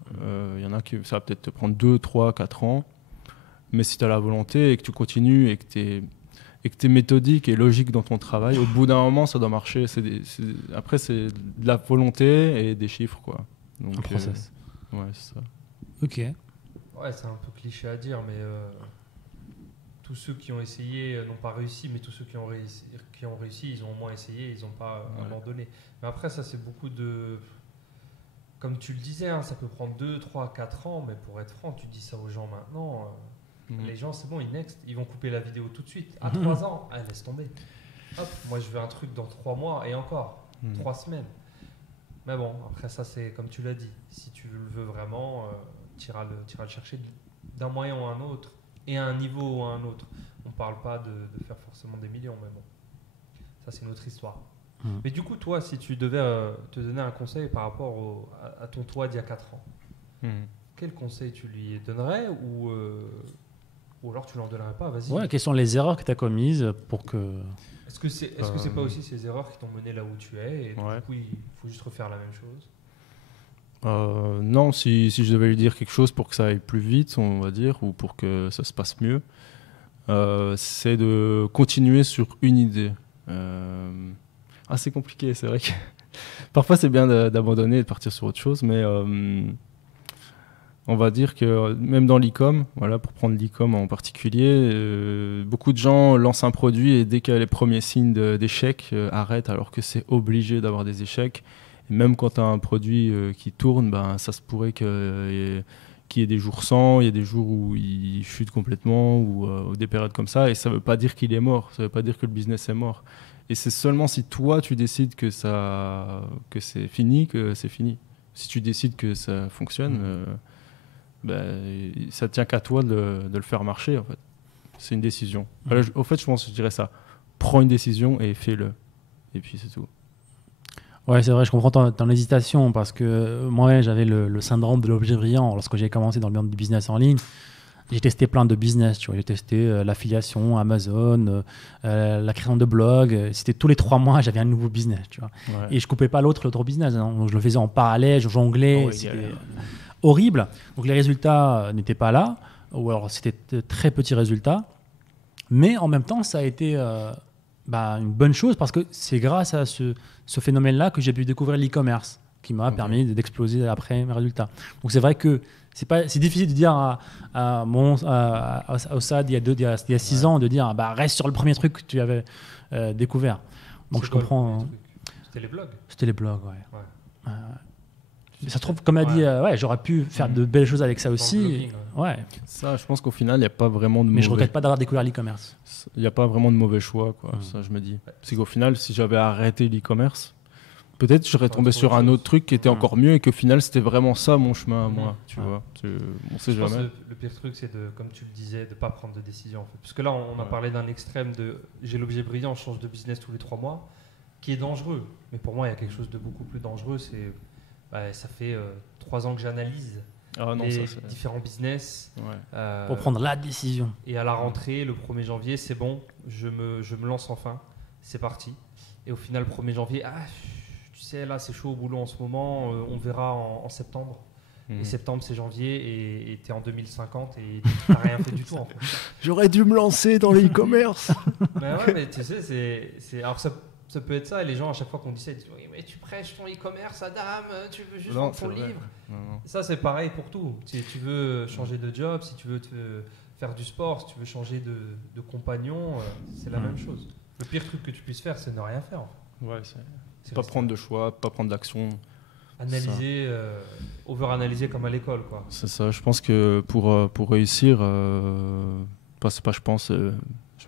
Il y en a qui ça va peut-être te prendre 2, 3, 4 ans. Mais si tu as la volonté et que tu continues et que tu es méthodique et logique dans ton travail, au bout d'un moment, ça doit marcher. Après, c'est de la volonté et des chiffres, quoi. Donc, un process. Ouais, c'est ça. Ok. Ouais, c'est un peu cliché à dire, mais tous ceux qui ont essayé n'ont pas réussi, mais tous ceux qui ont réussi, ils ont au moins essayé, ils n'ont pas abandonné. Mais après, ça, c'est beaucoup de... Comme tu le disais, hein, ça peut prendre 2, 3, 4 ans, mais pour être franc, tu dis ça aux gens maintenant... Les gens, c'est bon, ils vont couper la vidéo tout de suite. À 3 ans, laisse tomber. Hop, moi, je veux un truc dans 3 mois et encore 3 semaines. Mais bon, après ça, c'est comme tu l'as dit. Si tu le veux vraiment, tu iras le chercher d'un moyen ou un autre et à un niveau ou à un autre. On ne parle pas de faire forcément des millions, mais bon. Ça, c'est une autre histoire. Mais du coup, toi, si tu devais te donner un conseil par rapport à ton toi d'il y a 4 ans, quel conseil tu lui donnerais ou alors tu ne leur donnerais pas, vas-y. Ouais, quelles sont les erreurs que tu as commises pour que... Est-ce que c'est pas aussi ces erreurs qui t'ont mené là où tu es et du coup il faut juste refaire la même chose? Non, si je devais lui dire quelque chose pour que ça aille plus vite, on va dire, ou pour que ça se passe mieux, c'est de continuer sur une idée. C'est compliqué, c'est vrai que parfois c'est bien d'abandonner et de partir sur autre chose, mais... on va dire que même dans l'e-com, voilà, pour prendre l'e-com en particulier, beaucoup de gens lancent un produit et dès qu'il y a les premiers signes d'échec, arrêtent alors que c'est obligé d'avoir des échecs. Et même quand tu as un produit qui tourne, ça se pourrait qu'il y ait des jours sans, il y a des jours où il chute complètement ou des périodes comme ça. Et ça ne veut pas dire qu'il est mort, ça ne veut pas dire que le business est mort. Et c'est seulement si toi tu décides que c'est fini, que c'est fini. Si tu décides que ça fonctionne... ça tient qu'à toi de le faire marcher en fait. C'est une décision. Alors, au fait, je dirais ça. Prends une décision et fais-le. Et puis, c'est tout. Ouais, c'est vrai, je comprends ton hésitation parce que moi, j'avais le syndrome de l'objet brillant lorsque j'ai commencé dans le monde du business en ligne. J'ai testé plein de business, tu vois. J'ai testé l'affiliation, Amazon, la création de blogs. C'était tous les 3 mois, j'avais un nouveau business, tu vois. Ouais. Et je coupais pas l'autre business. Hein. Donc, je le faisais en parallèle, je jonglais. C'était horrible. Donc les résultats n'étaient pas là, ou alors c'était de très petits résultats. Mais en même temps, ça a été une bonne chose parce que c'est grâce à ce phénomène-là que j'ai pu découvrir l'e-commerce qui m'a permis d'exploser après mes résultats. Donc c'est vrai que c'est difficile de dire au SAD il y a 6 ans de dire reste sur le premier truc que tu avais découvert. Donc je comprends. C'était les blogs. C'était les blogs, ouais. Ça se trouve, comme a dit, j'aurais pu faire de belles choses avec ça aussi. Ça, je pense qu'au final, il n'y a pas vraiment de Mais je ne regrette pas d'avoir découvert l'e-commerce. Il n'y a pas vraiment de mauvais choix, quoi. Ça, je me dis. Parce qu'au final, si j'avais arrêté l'e-commerce, peut-être j'aurais tombé sur un autre truc qui était encore mieux et qu'au final, c'était vraiment ça mon chemin à moi. Tu vois, on sait jamais. Le pire truc, c'est comme tu le disais, de ne pas prendre de décision. En fait. Parce que là, on a parlé d'un extrême de j'ai l'objet brillant, je change de business tous les 3 mois, qui est dangereux. Mais pour moi, il y a quelque chose de beaucoup plus dangereux, c'est ça fait 3 ans que j'analyse les différents business. Pour prendre la décision. Et à la rentrée, le 1er janvier, c'est bon, je me lance enfin, c'est parti. Et au final, le 1er janvier, tu sais, là, c'est chaud au boulot en ce moment, on verra en septembre. Et septembre, c'est janvier, et tu es en 2050 et tu n'as rien fait du tout. En fait. J'aurais dû me lancer dans l'e-commerce. mais tu sais, alors ça peut être ça, et les gens à chaque fois qu'on dit ça, ils disent oui, mais tu prêches ton e-commerce, Adam, tu veux juste vendre ton livre. Non. Ça, c'est pareil pour tout. Si tu veux changer de job, si tu veux faire du sport, si tu veux changer de compagnon, c'est la même chose. Le pire truc que tu puisses faire, c'est ne rien faire. En fait. C'est pas prendre de choix, pas prendre d'action. Analyser, over-analyser comme à l'école, quoi. C'est ça. Je pense que pour réussir,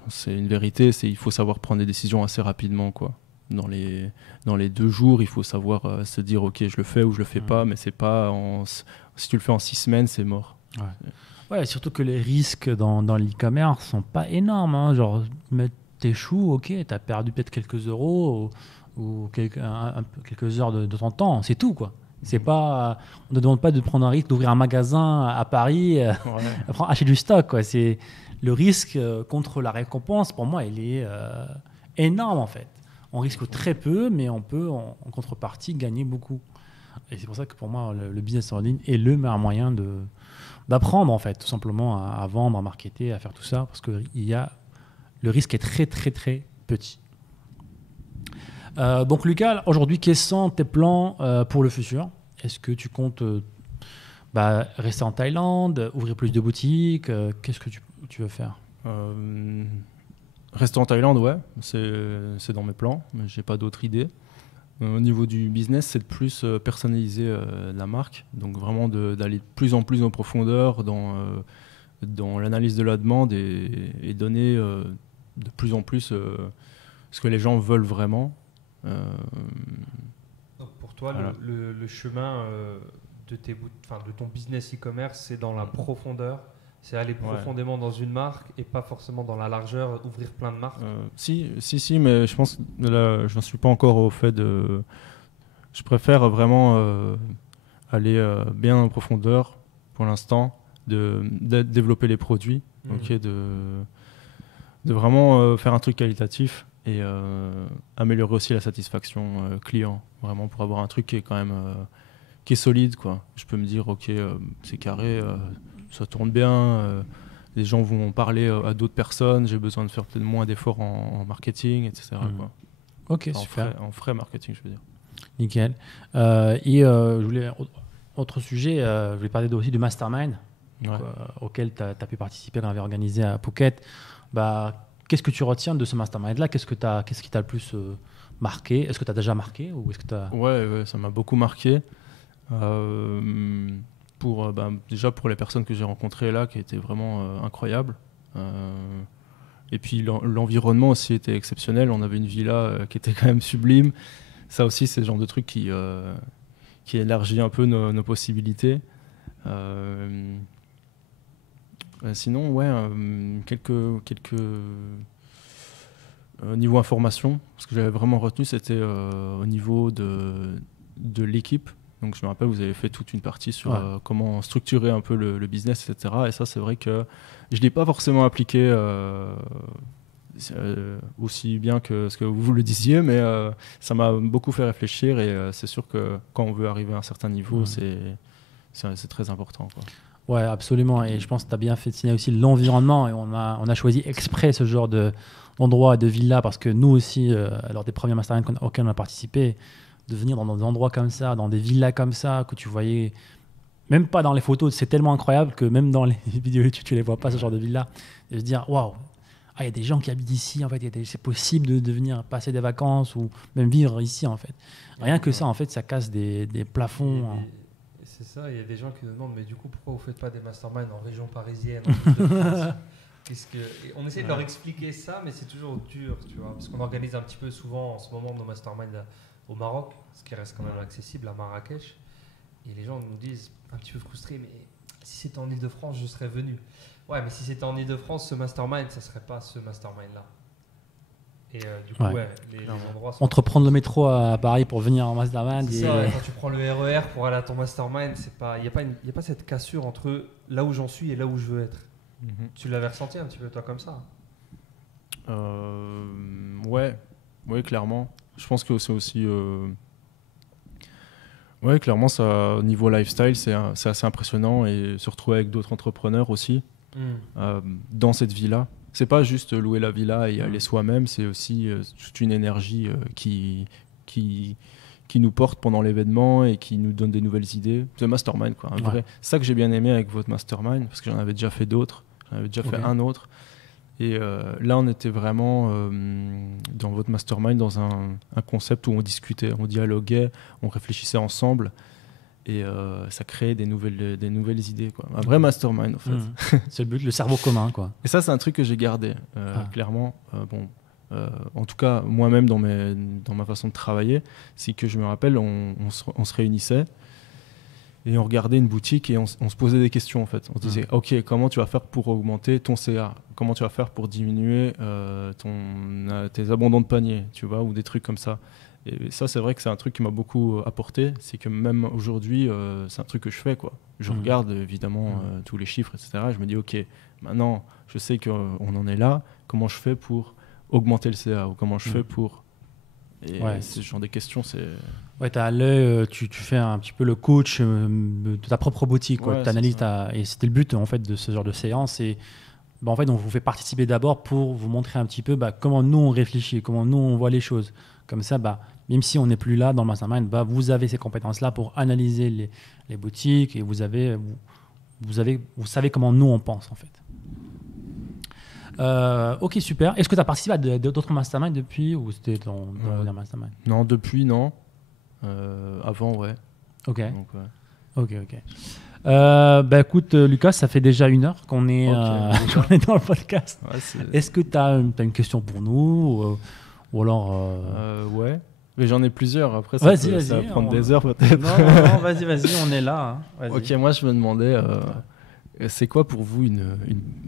c'est une vérité, il faut savoir prendre des décisions assez rapidement, quoi. Dans les 2 jours, il faut savoir se dire ok, je le fais ou je le fais pas, mais c'est pas si tu le fais en 6 semaines, c'est mort. Ouais, surtout que les risques dans l'e-commerce sont pas énormes, hein. Genre mettre tes choux, ok, tu as perdu peut-être quelques euros ou quelques heures de ton temps, c'est tout, quoi. C'est pas, on ne demande pas de prendre un risque d'ouvrir un magasin à Paris, acheter du stock, quoi. C'est le risque contre la récompense, pour moi, il est énorme, en fait. On risque très peu, mais on peut, en contrepartie, gagner beaucoup. Et c'est pour ça que, pour moi, le business en ligne est le meilleur moyen d'apprendre, en fait, tout simplement à vendre, à marketer, à faire tout ça, parce que le risque est très, très, très petit. Donc, Lucas, aujourd'hui, quels sont tes plans pour le futur ? Est-ce que tu comptes rester en Thaïlande, ouvrir plus de boutiques ? Qu'est-ce que tu veux faire ? Rester en Thaïlande, ouais, c'est dans mes plans, mais j'ai pas d'autres idées. Au niveau du business, c'est de plus personnaliser la marque, donc vraiment d'aller de plus en plus en profondeur dans l'analyse de la demande et donner de plus en plus ce que les gens veulent vraiment. Donc pour toi, voilà. le chemin de ton business e-commerce, c'est dans la profondeur. C'est aller profondément dans une marque et pas forcément dans la largeur, ouvrir plein de marques. Si, mais je pense que là, je n'en suis pas encore au fait de... Je préfère vraiment aller bien en profondeur pour l'instant, de développer les produits, de vraiment faire un truc qualitatif et améliorer aussi la satisfaction client, vraiment pour avoir un truc qui est quand même qui est solide, quoi. Je peux me dire, ok, c'est carré, ça tourne bien, les gens vont en parler à d'autres personnes, j'ai besoin de faire peut-être moins d'efforts en marketing, etc. Quoi. Ok, super. En frais marketing, je veux dire. Nickel. Je voulais, autre sujet, je voulais parler aussi du mastermind auquel tu as pu participer, on avait organisé à Phuket. Qu'est-ce que tu retiens de ce mastermind-là ? Qu'est-ce qui t'a le plus marqué ? Est-ce que tu as déjà marqué ou est-ce que Ouais, ça m'a beaucoup marqué. Déjà pour les personnes que j'ai rencontrées là, qui étaient vraiment incroyables. Et puis l'environnement aussi était exceptionnel. On avait une villa qui était quand même sublime. Ça aussi, c'est le genre de truc qui élargit un peu nos possibilités. Sinon, ouais, quelques niveau information, ce que j'avais vraiment retenu, c'était au niveau de l'équipe. Donc je me rappelle, vous avez fait toute une partie sur comment structurer un peu le business, etc. Et ça, c'est vrai que je ne l'ai pas forcément appliqué aussi bien que ce que vous le disiez, mais ça m'a beaucoup fait réfléchir. Et c'est sûr que quand on veut arriver à un certain niveau, c'est très important, quoi. Ouais, absolument. Et je pense que tu as bien fait de signer aussi l'environnement. Et on a choisi exprès ce genre d'endroit, de villa, parce que nous aussi, lors des premiers masterminds auxquels on a participé, de venir dans des endroits comme ça, dans des villas comme ça, que tu voyais, même pas dans les photos, c'est tellement incroyable que même dans les vidéos YouTube, tu les vois pas, ce genre de villa. Et se dire, waouh, il y a des gens qui habitent ici, en fait, c'est possible de venir passer des vacances ou même vivre ici, en fait. Rien que ça, en fait, ça casse des plafonds. C'est ça, il y a des gens qui nous demandent, mais du coup, pourquoi vous ne faites pas des masterminds en région parisienne, en Île-de-France? On essaie de leur expliquer ça, mais c'est toujours dur, tu vois, parce qu'on organise un petit peu souvent en ce moment nos masterminds au Maroc, ce qui reste quand même accessible à Marrakech. Et les gens nous disent, un petit peu frustrés, mais si c'était en Île-de-France, je serais venu. Ouais, mais si c'était en Île-de-France, ce mastermind, ça ne serait pas ce mastermind-là. Et du coup, les endroits sont... Entreprendre le métro à Paris pour venir en mastermind. C'est ça, quand tu prends le RER pour aller à ton mastermind, il n'y a pas cette cassure entre là où j'en suis et là où je veux être. Tu l'avais ressenti un petit peu, toi, comme ça? Ouais, clairement. Je pense que c'est aussi... Ouais, clairement, ça, au niveau lifestyle, c'est assez impressionnant, et se retrouver avec d'autres entrepreneurs aussi dans cette vie-là. C'est pas juste louer la villa et y aller soi-même, c'est aussi toute une énergie qui nous porte pendant l'événement et qui nous donne des nouvelles idées. C'est un mastermind, quoi. C'est ça que j'ai bien aimé avec votre mastermind, parce que j'en avais déjà fait d'autres. J'en avais déjà fait un autre. Et là, on était vraiment dans votre mastermind dans un concept où on discutait, on dialoguait, on réfléchissait ensemble. Et ça crée des nouvelles idées, quoi. Un vrai mastermind, en fait. C'est le but, le cerveau commun, quoi. Et ça, c'est un truc que j'ai gardé, clairement. En tout cas, moi-même, dans ma façon de travailler, c'est que je me rappelle, on se réunissait et on regardait une boutique et on se posait des questions, en fait. On se disait, OK, comment tu vas faire pour augmenter ton CA? Comment tu vas faire pour diminuer tes abandons de panier, tu vois, ou des trucs comme ça. Et ça, c'est vrai que c'est un truc qui m'a beaucoup apporté. C'est que même aujourd'hui, c'est un truc que je fais, quoi. Je regarde évidemment tous les chiffres, etc. Et je me dis, OK, maintenant, je sais qu'on en est là. Comment je fais pour augmenter le CA? Ou comment je fais pour... Et ce genre de questions, c'est... Ouais, tu as à l'œil, tu fais un petit peu le coach de ta propre boutique. Tu analyses et c'était le but, en fait, de ce genre de séance. Et en fait, on vous fait participer d'abord pour vous montrer un petit peu comment nous, on réfléchit, comment nous, on voit les choses. Comme ça, même si on n'est plus là dans le mastermind, vous avez ces compétences-là pour analyser les boutiques et vous savez comment nous, on pense, en fait. Ok, super. Est-ce que tu as participé à d'autres masterminds depuis, ou c'était ton dernier mastermind? Non, depuis, non. Avant, ouais. Ok. Donc, Ok. Écoute, Lucas, ça fait déjà 1 heure qu'on est, qu'on est dans le podcast. Est-ce que tu as une question pour nous ou alors Ouais. Mais j'en ai plusieurs. Après, ça va prendre des heures peut-être. Non, vas-y, on est là. Hein. Ok, moi je me demandais, c'est quoi pour vous une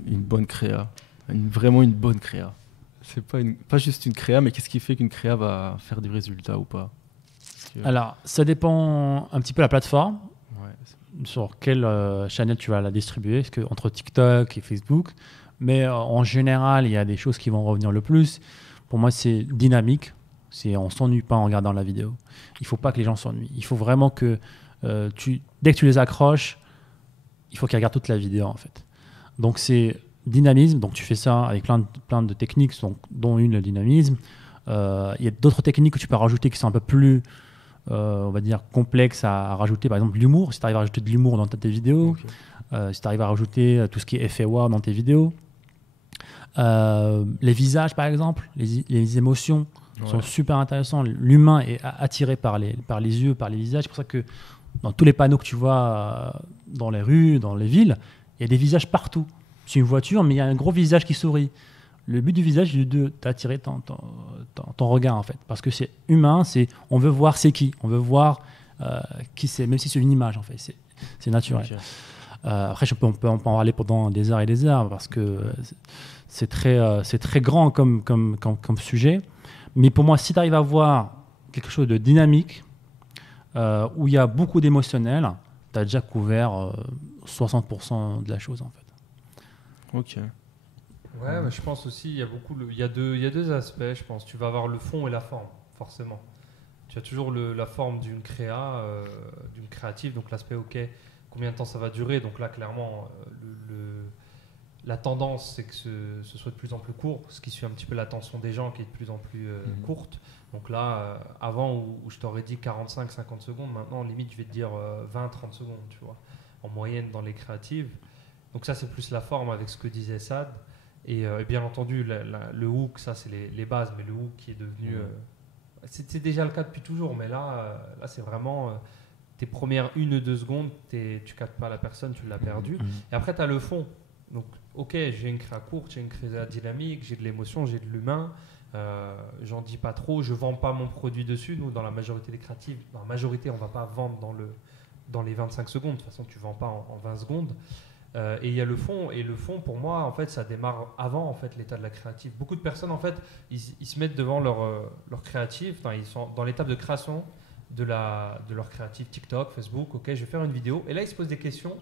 bonne créa? Vraiment une bonne créa? C'est pas juste une créa, mais qu'est-ce qui fait qu'une créa va faire du résultat ou pas? Alors, ça dépend un petit peu de la plateforme. Sur quelle channel tu vas la distribuer, est-ce que entre TikTok et Facebook. Mais en général, il y a des choses qui vont revenir le plus. Pour moi, c'est dynamique. On ne s'ennuie pas en regardant la vidéo. Il ne faut pas que les gens s'ennuient. Il faut vraiment que dès que tu les accroches, il faut qu'ils regardent toute la vidéo, en fait. Donc, c'est dynamisme. Donc, tu fais ça avec plein de techniques, dont une, le dynamisme. Il y a d'autres techniques que tu peux rajouter qui sont un peu plus, on va dire, complexes à rajouter. Par exemple, l'humour. Si tu arrives à rajouter de l'humour dans tes vidéos. Si tu arrives à rajouter tout ce qui est effet wow dans tes vidéos. Les visages, par exemple, les émotions sont super intéressants. L'humain est attiré par les yeux, par les visages. C'est pour ça que dans tous les panneaux que tu vois dans les rues, dans les villes, il y a des visages partout. C'est une voiture, mais il y a un gros visage qui sourit. Le but du visage est d'attirer ton regard, en fait. Parce que c'est humain, on veut voir c'est qui. On veut voir qui c'est, même si c'est une image, en fait. C'est naturel. Après, on peut en parler pendant des heures et des heures parce que c'est très grand comme sujet. Mais pour moi, si tu arrives à avoir quelque chose de dynamique, où il y a beaucoup d'émotionnel, tu as déjà couvert 60% de la chose en fait. Ok. Ouais, mais je pense aussi il y a deux aspects, je pense. Tu vas avoir le fond et la forme, forcément. Tu as toujours la forme d'une d'une créative, donc l'aspect ok, combien de temps ça va durer. Donc là, clairement, la tendance, c'est que ce soit de plus en plus court, ce qui suit un petit peu l'attention des gens qui est de plus en plus courte. Donc là, avant où je t'aurais dit 45-50 secondes, maintenant, limite, je vais te dire 20-30 secondes, tu vois, en moyenne dans les créatives. Donc ça, c'est plus la forme avec ce que disait Sad. Et bien entendu, le hook, ça, c'est les bases, mais le hook qui est devenu... c'est déjà le cas depuis toujours, mais là c'est vraiment... tes premières 1-2 secondes, tu captes pas la personne, tu l'as perdu. Et après, tu as le fond. Donc, ok, j'ai une créa courte, j'ai une créa dynamique, j'ai de l'émotion, j'ai de l'humain. J'en dis pas trop, je vends pas mon produit dessus. Nous, dans la majorité des créatives, dans la majorité, on va pas vendre dans les 25 secondes. De toute façon, tu vends pas en 20 secondes. Et il y a le fond. Et le fond, pour moi, en fait, ça démarre avant en fait, l'état de la créative. Beaucoup de personnes, en fait, ils se mettent devant leur créative. Enfin, ils sont dans l'étape de création de leur créative TikTok, Facebook. Ok, je vais faire une vidéo. Et là, ils se posent des questions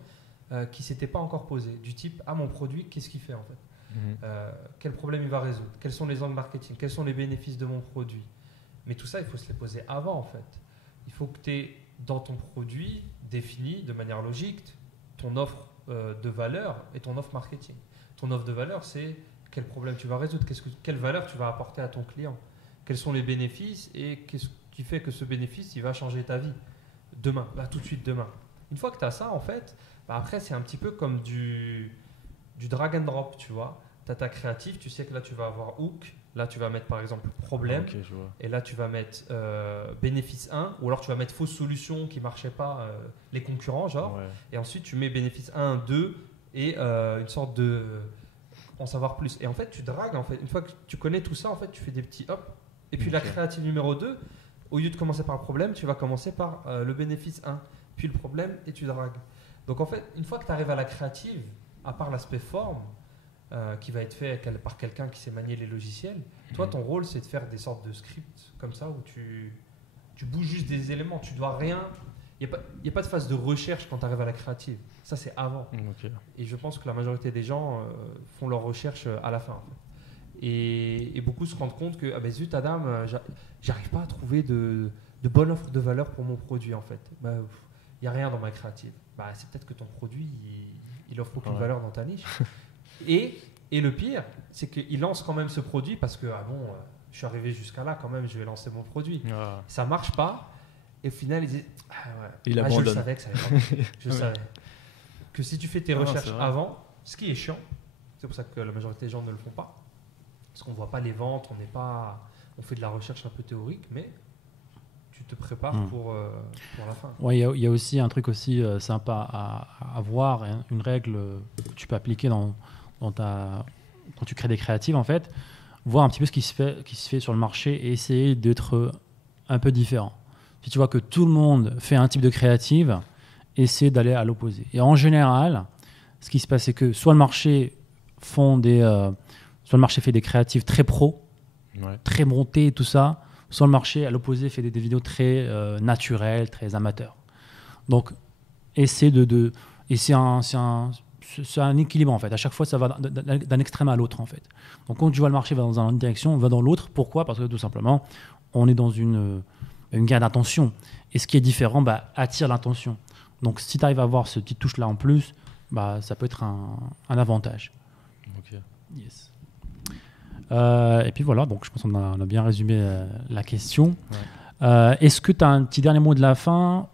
qui ne s'étaient pas encore posées. Du type, mon produit, qu'est-ce qu'il fait en fait ? Quel problème il va résoudre? Quels sont les angles marketing? Quels sont les bénéfices de mon produit? Mais tout ça, il faut se les poser avant en fait. Il faut que tu aies dans ton produit défini de manière logique ton offre de valeur et ton offre marketing. Ton offre de valeur, c'est quel problème tu vas résoudre, quelle valeur tu vas apporter à ton client, quels sont les bénéfices et qu'est-ce qui fait que ce bénéfice il va changer ta vie demain, là tout de suite demain. Une fois que tu as ça en fait, après c'est un petit peu comme du drag and drop, tu vois. Tu as ta créative, tu sais que là tu vas avoir hook, là tu vas mettre par exemple problème, et là tu vas mettre bénéfice 1, ou alors tu vas mettre fausse solution qui ne marchait pas, les concurrents genre, et ensuite tu mets bénéfice 1, 2 et une sorte de en savoir plus. Et en fait tu dragues, en fait. Une fois que tu connais tout ça, en fait tu fais des petits hop, et puis la créative numéro 2, au lieu de commencer par le problème, tu vas commencer par le bénéfice 1, puis le problème et tu dragues. Donc en fait, une fois que tu arrives à la créative, à part l'aspect forme, qui va être fait par quelqu'un qui sait manier les logiciels. Toi, ton rôle, c'est de faire des sortes de scripts comme ça où tu bouges juste des éléments. Tu dois rien. Il n'y a pas de phase de recherche quand tu arrives à la créative. Ça, c'est avant. Et je pense que la majorité des gens font leur recherche à la fin. En fait. Et beaucoup se rendent compte que zut, Adam, j'arrive pas à trouver de bonne offre de valeur pour mon produit. En fait, il n'y a rien dans ma créative. C'est peut-être que ton produit, il offre aucune valeur dans ta niche. Et le pire, c'est qu'il lance quand même ce produit parce que, je suis arrivé jusqu'à là quand même, je vais lancer mon produit. Ça marche pas. Et au final, il dit, je le savais que ça allait pas marcher. Je savais. Que si tu fais tes recherches avant, ce qui est chiant, c'est pour ça que la majorité des gens ne le font pas. Parce qu'on ne voit pas les ventes, on fait de la recherche un peu théorique, mais tu te prépares pour la fin. Ouais, il y a aussi un truc aussi sympa à voir, hein, une règle que tu peux appliquer quand tu crées des créatives, en fait, voir un petit peu ce qui se fait sur le marché et essayer d'être un peu différent. Si tu vois que tout le monde fait un type de créative, essaie d'aller à l'opposé. Et en général, ce qui se passe, c'est que soit le marché fait des créatives très pro, très montées et tout ça, soit le marché, à l'opposé, fait des vidéos très naturelles, très amateurs. Donc, c'est un équilibre en fait. À chaque fois, ça va d'un extrême à l'autre en fait. Donc quand tu vois le marché va dans une direction, on va dans l'autre. Pourquoi ? Parce que tout simplement, on est dans une guerre d'attention. Et ce qui est différent attire l'attention. Donc si tu arrives à avoir ce petit touche là en plus, ça peut être un avantage. Ok. Yes. Et puis voilà, donc je pense qu'on a bien résumé la question. Est-ce que tu as un petit dernier mot de la fin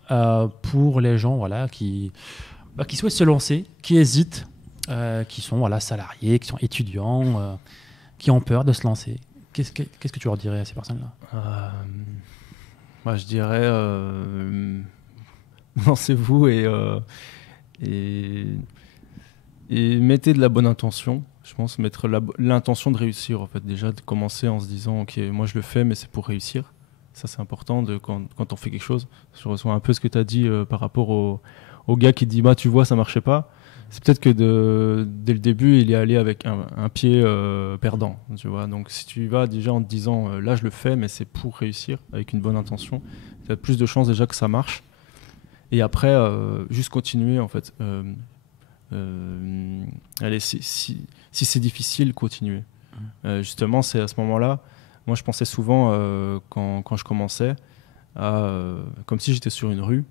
pour les gens qui souhaitent se lancer, qui hésitent, qui sont salariés, qui sont étudiants, qui ont peur de se lancer? Qu'est-ce que tu leur dirais à ces personnes-là? Je dirais lancez-vous et mettez de la bonne intention. Je pense mettre l'intention de réussir, en fait, déjà de commencer en se disant ok, moi je le fais mais c'est pour réussir. Ça c'est important quand on fait quelque chose. Je reçois un peu ce que tu as dit par rapport au gars qui dit tu vois ça marchait pas. c'est peut-être que dès le début, il est allé avec un pied perdant, tu vois. Donc, si tu y vas déjà en te disant, là, je le fais, mais c'est pour réussir, avec une bonne intention, tu as plus de chances déjà que ça marche. Et après, juste continuer, en fait. Allez, si c'est difficile, continuer. Justement, c'est à ce moment-là, moi, je pensais souvent, quand je commençais, comme si j'étais sur une rue,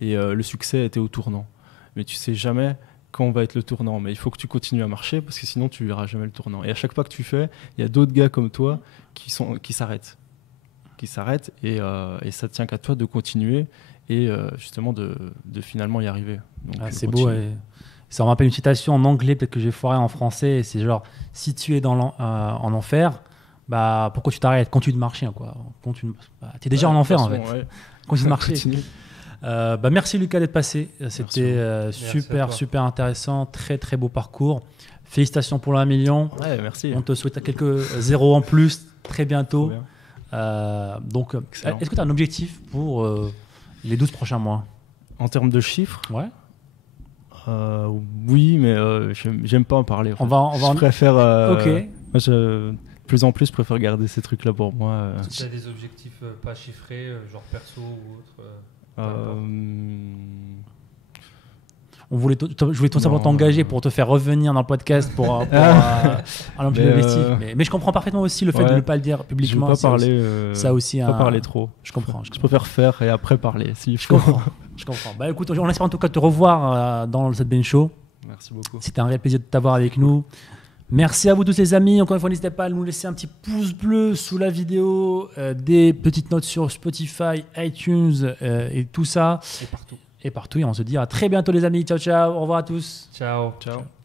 et le succès était au tournant. Mais tu sais jamais quand va être le tournant, mais il faut que tu continues à marcher parce que sinon tu verras jamais le tournant. Et à chaque pas que tu fais, il y a d'autres gars comme toi qui s'arrêtent, et ça tient qu'à toi de continuer et justement de finalement y arriver. Donc, c'est beau. Ça me rappelle une citation en anglais, peut-être que j'ai foiré en français. Et c'est genre, si tu es en enfer, bah pourquoi tu t'arrêtes? Continue de marcher, quoi. Tu es déjà en enfer en fait. Ouais. Continue de marcher. Merci Lucas d'être passé. C'était super intéressant. Très très beau parcours. Félicitations pour l'1 million. Ouais, merci. On te souhaite quelques zéros en plus très bientôt. Donc, est-ce que tu as un objectif pour les 12 prochains mois? En termes de chiffres? Ouais. Oui, mais j'aime pas en parler. Je préfère. Ok. De plus en plus, je préfère garder ces trucs-là pour moi. Tu as des objectifs pas chiffrés, genre perso ou autre je voulais tout simplement t'engager pour te faire revenir dans le podcast pour un objectif. Mais je comprends parfaitement aussi le fait de ne pas le dire publiquement. Je ne veux pas parler trop. Je comprends. Je préfère faire et après parler. Je comprends. Bah écoute, on espère en tout cas te revoir dans cette Ben Show. Merci beaucoup. C'était un réel plaisir de t'avoir avec nous. Merci à vous tous les amis. Encore une fois, n'hésitez pas à nous laisser un petit pouce bleu sous la vidéo, des petites notes sur Spotify, iTunes et tout ça. Et partout. Et on se dit à très bientôt les amis. Ciao, ciao. Au revoir à tous. Ciao. Ciao.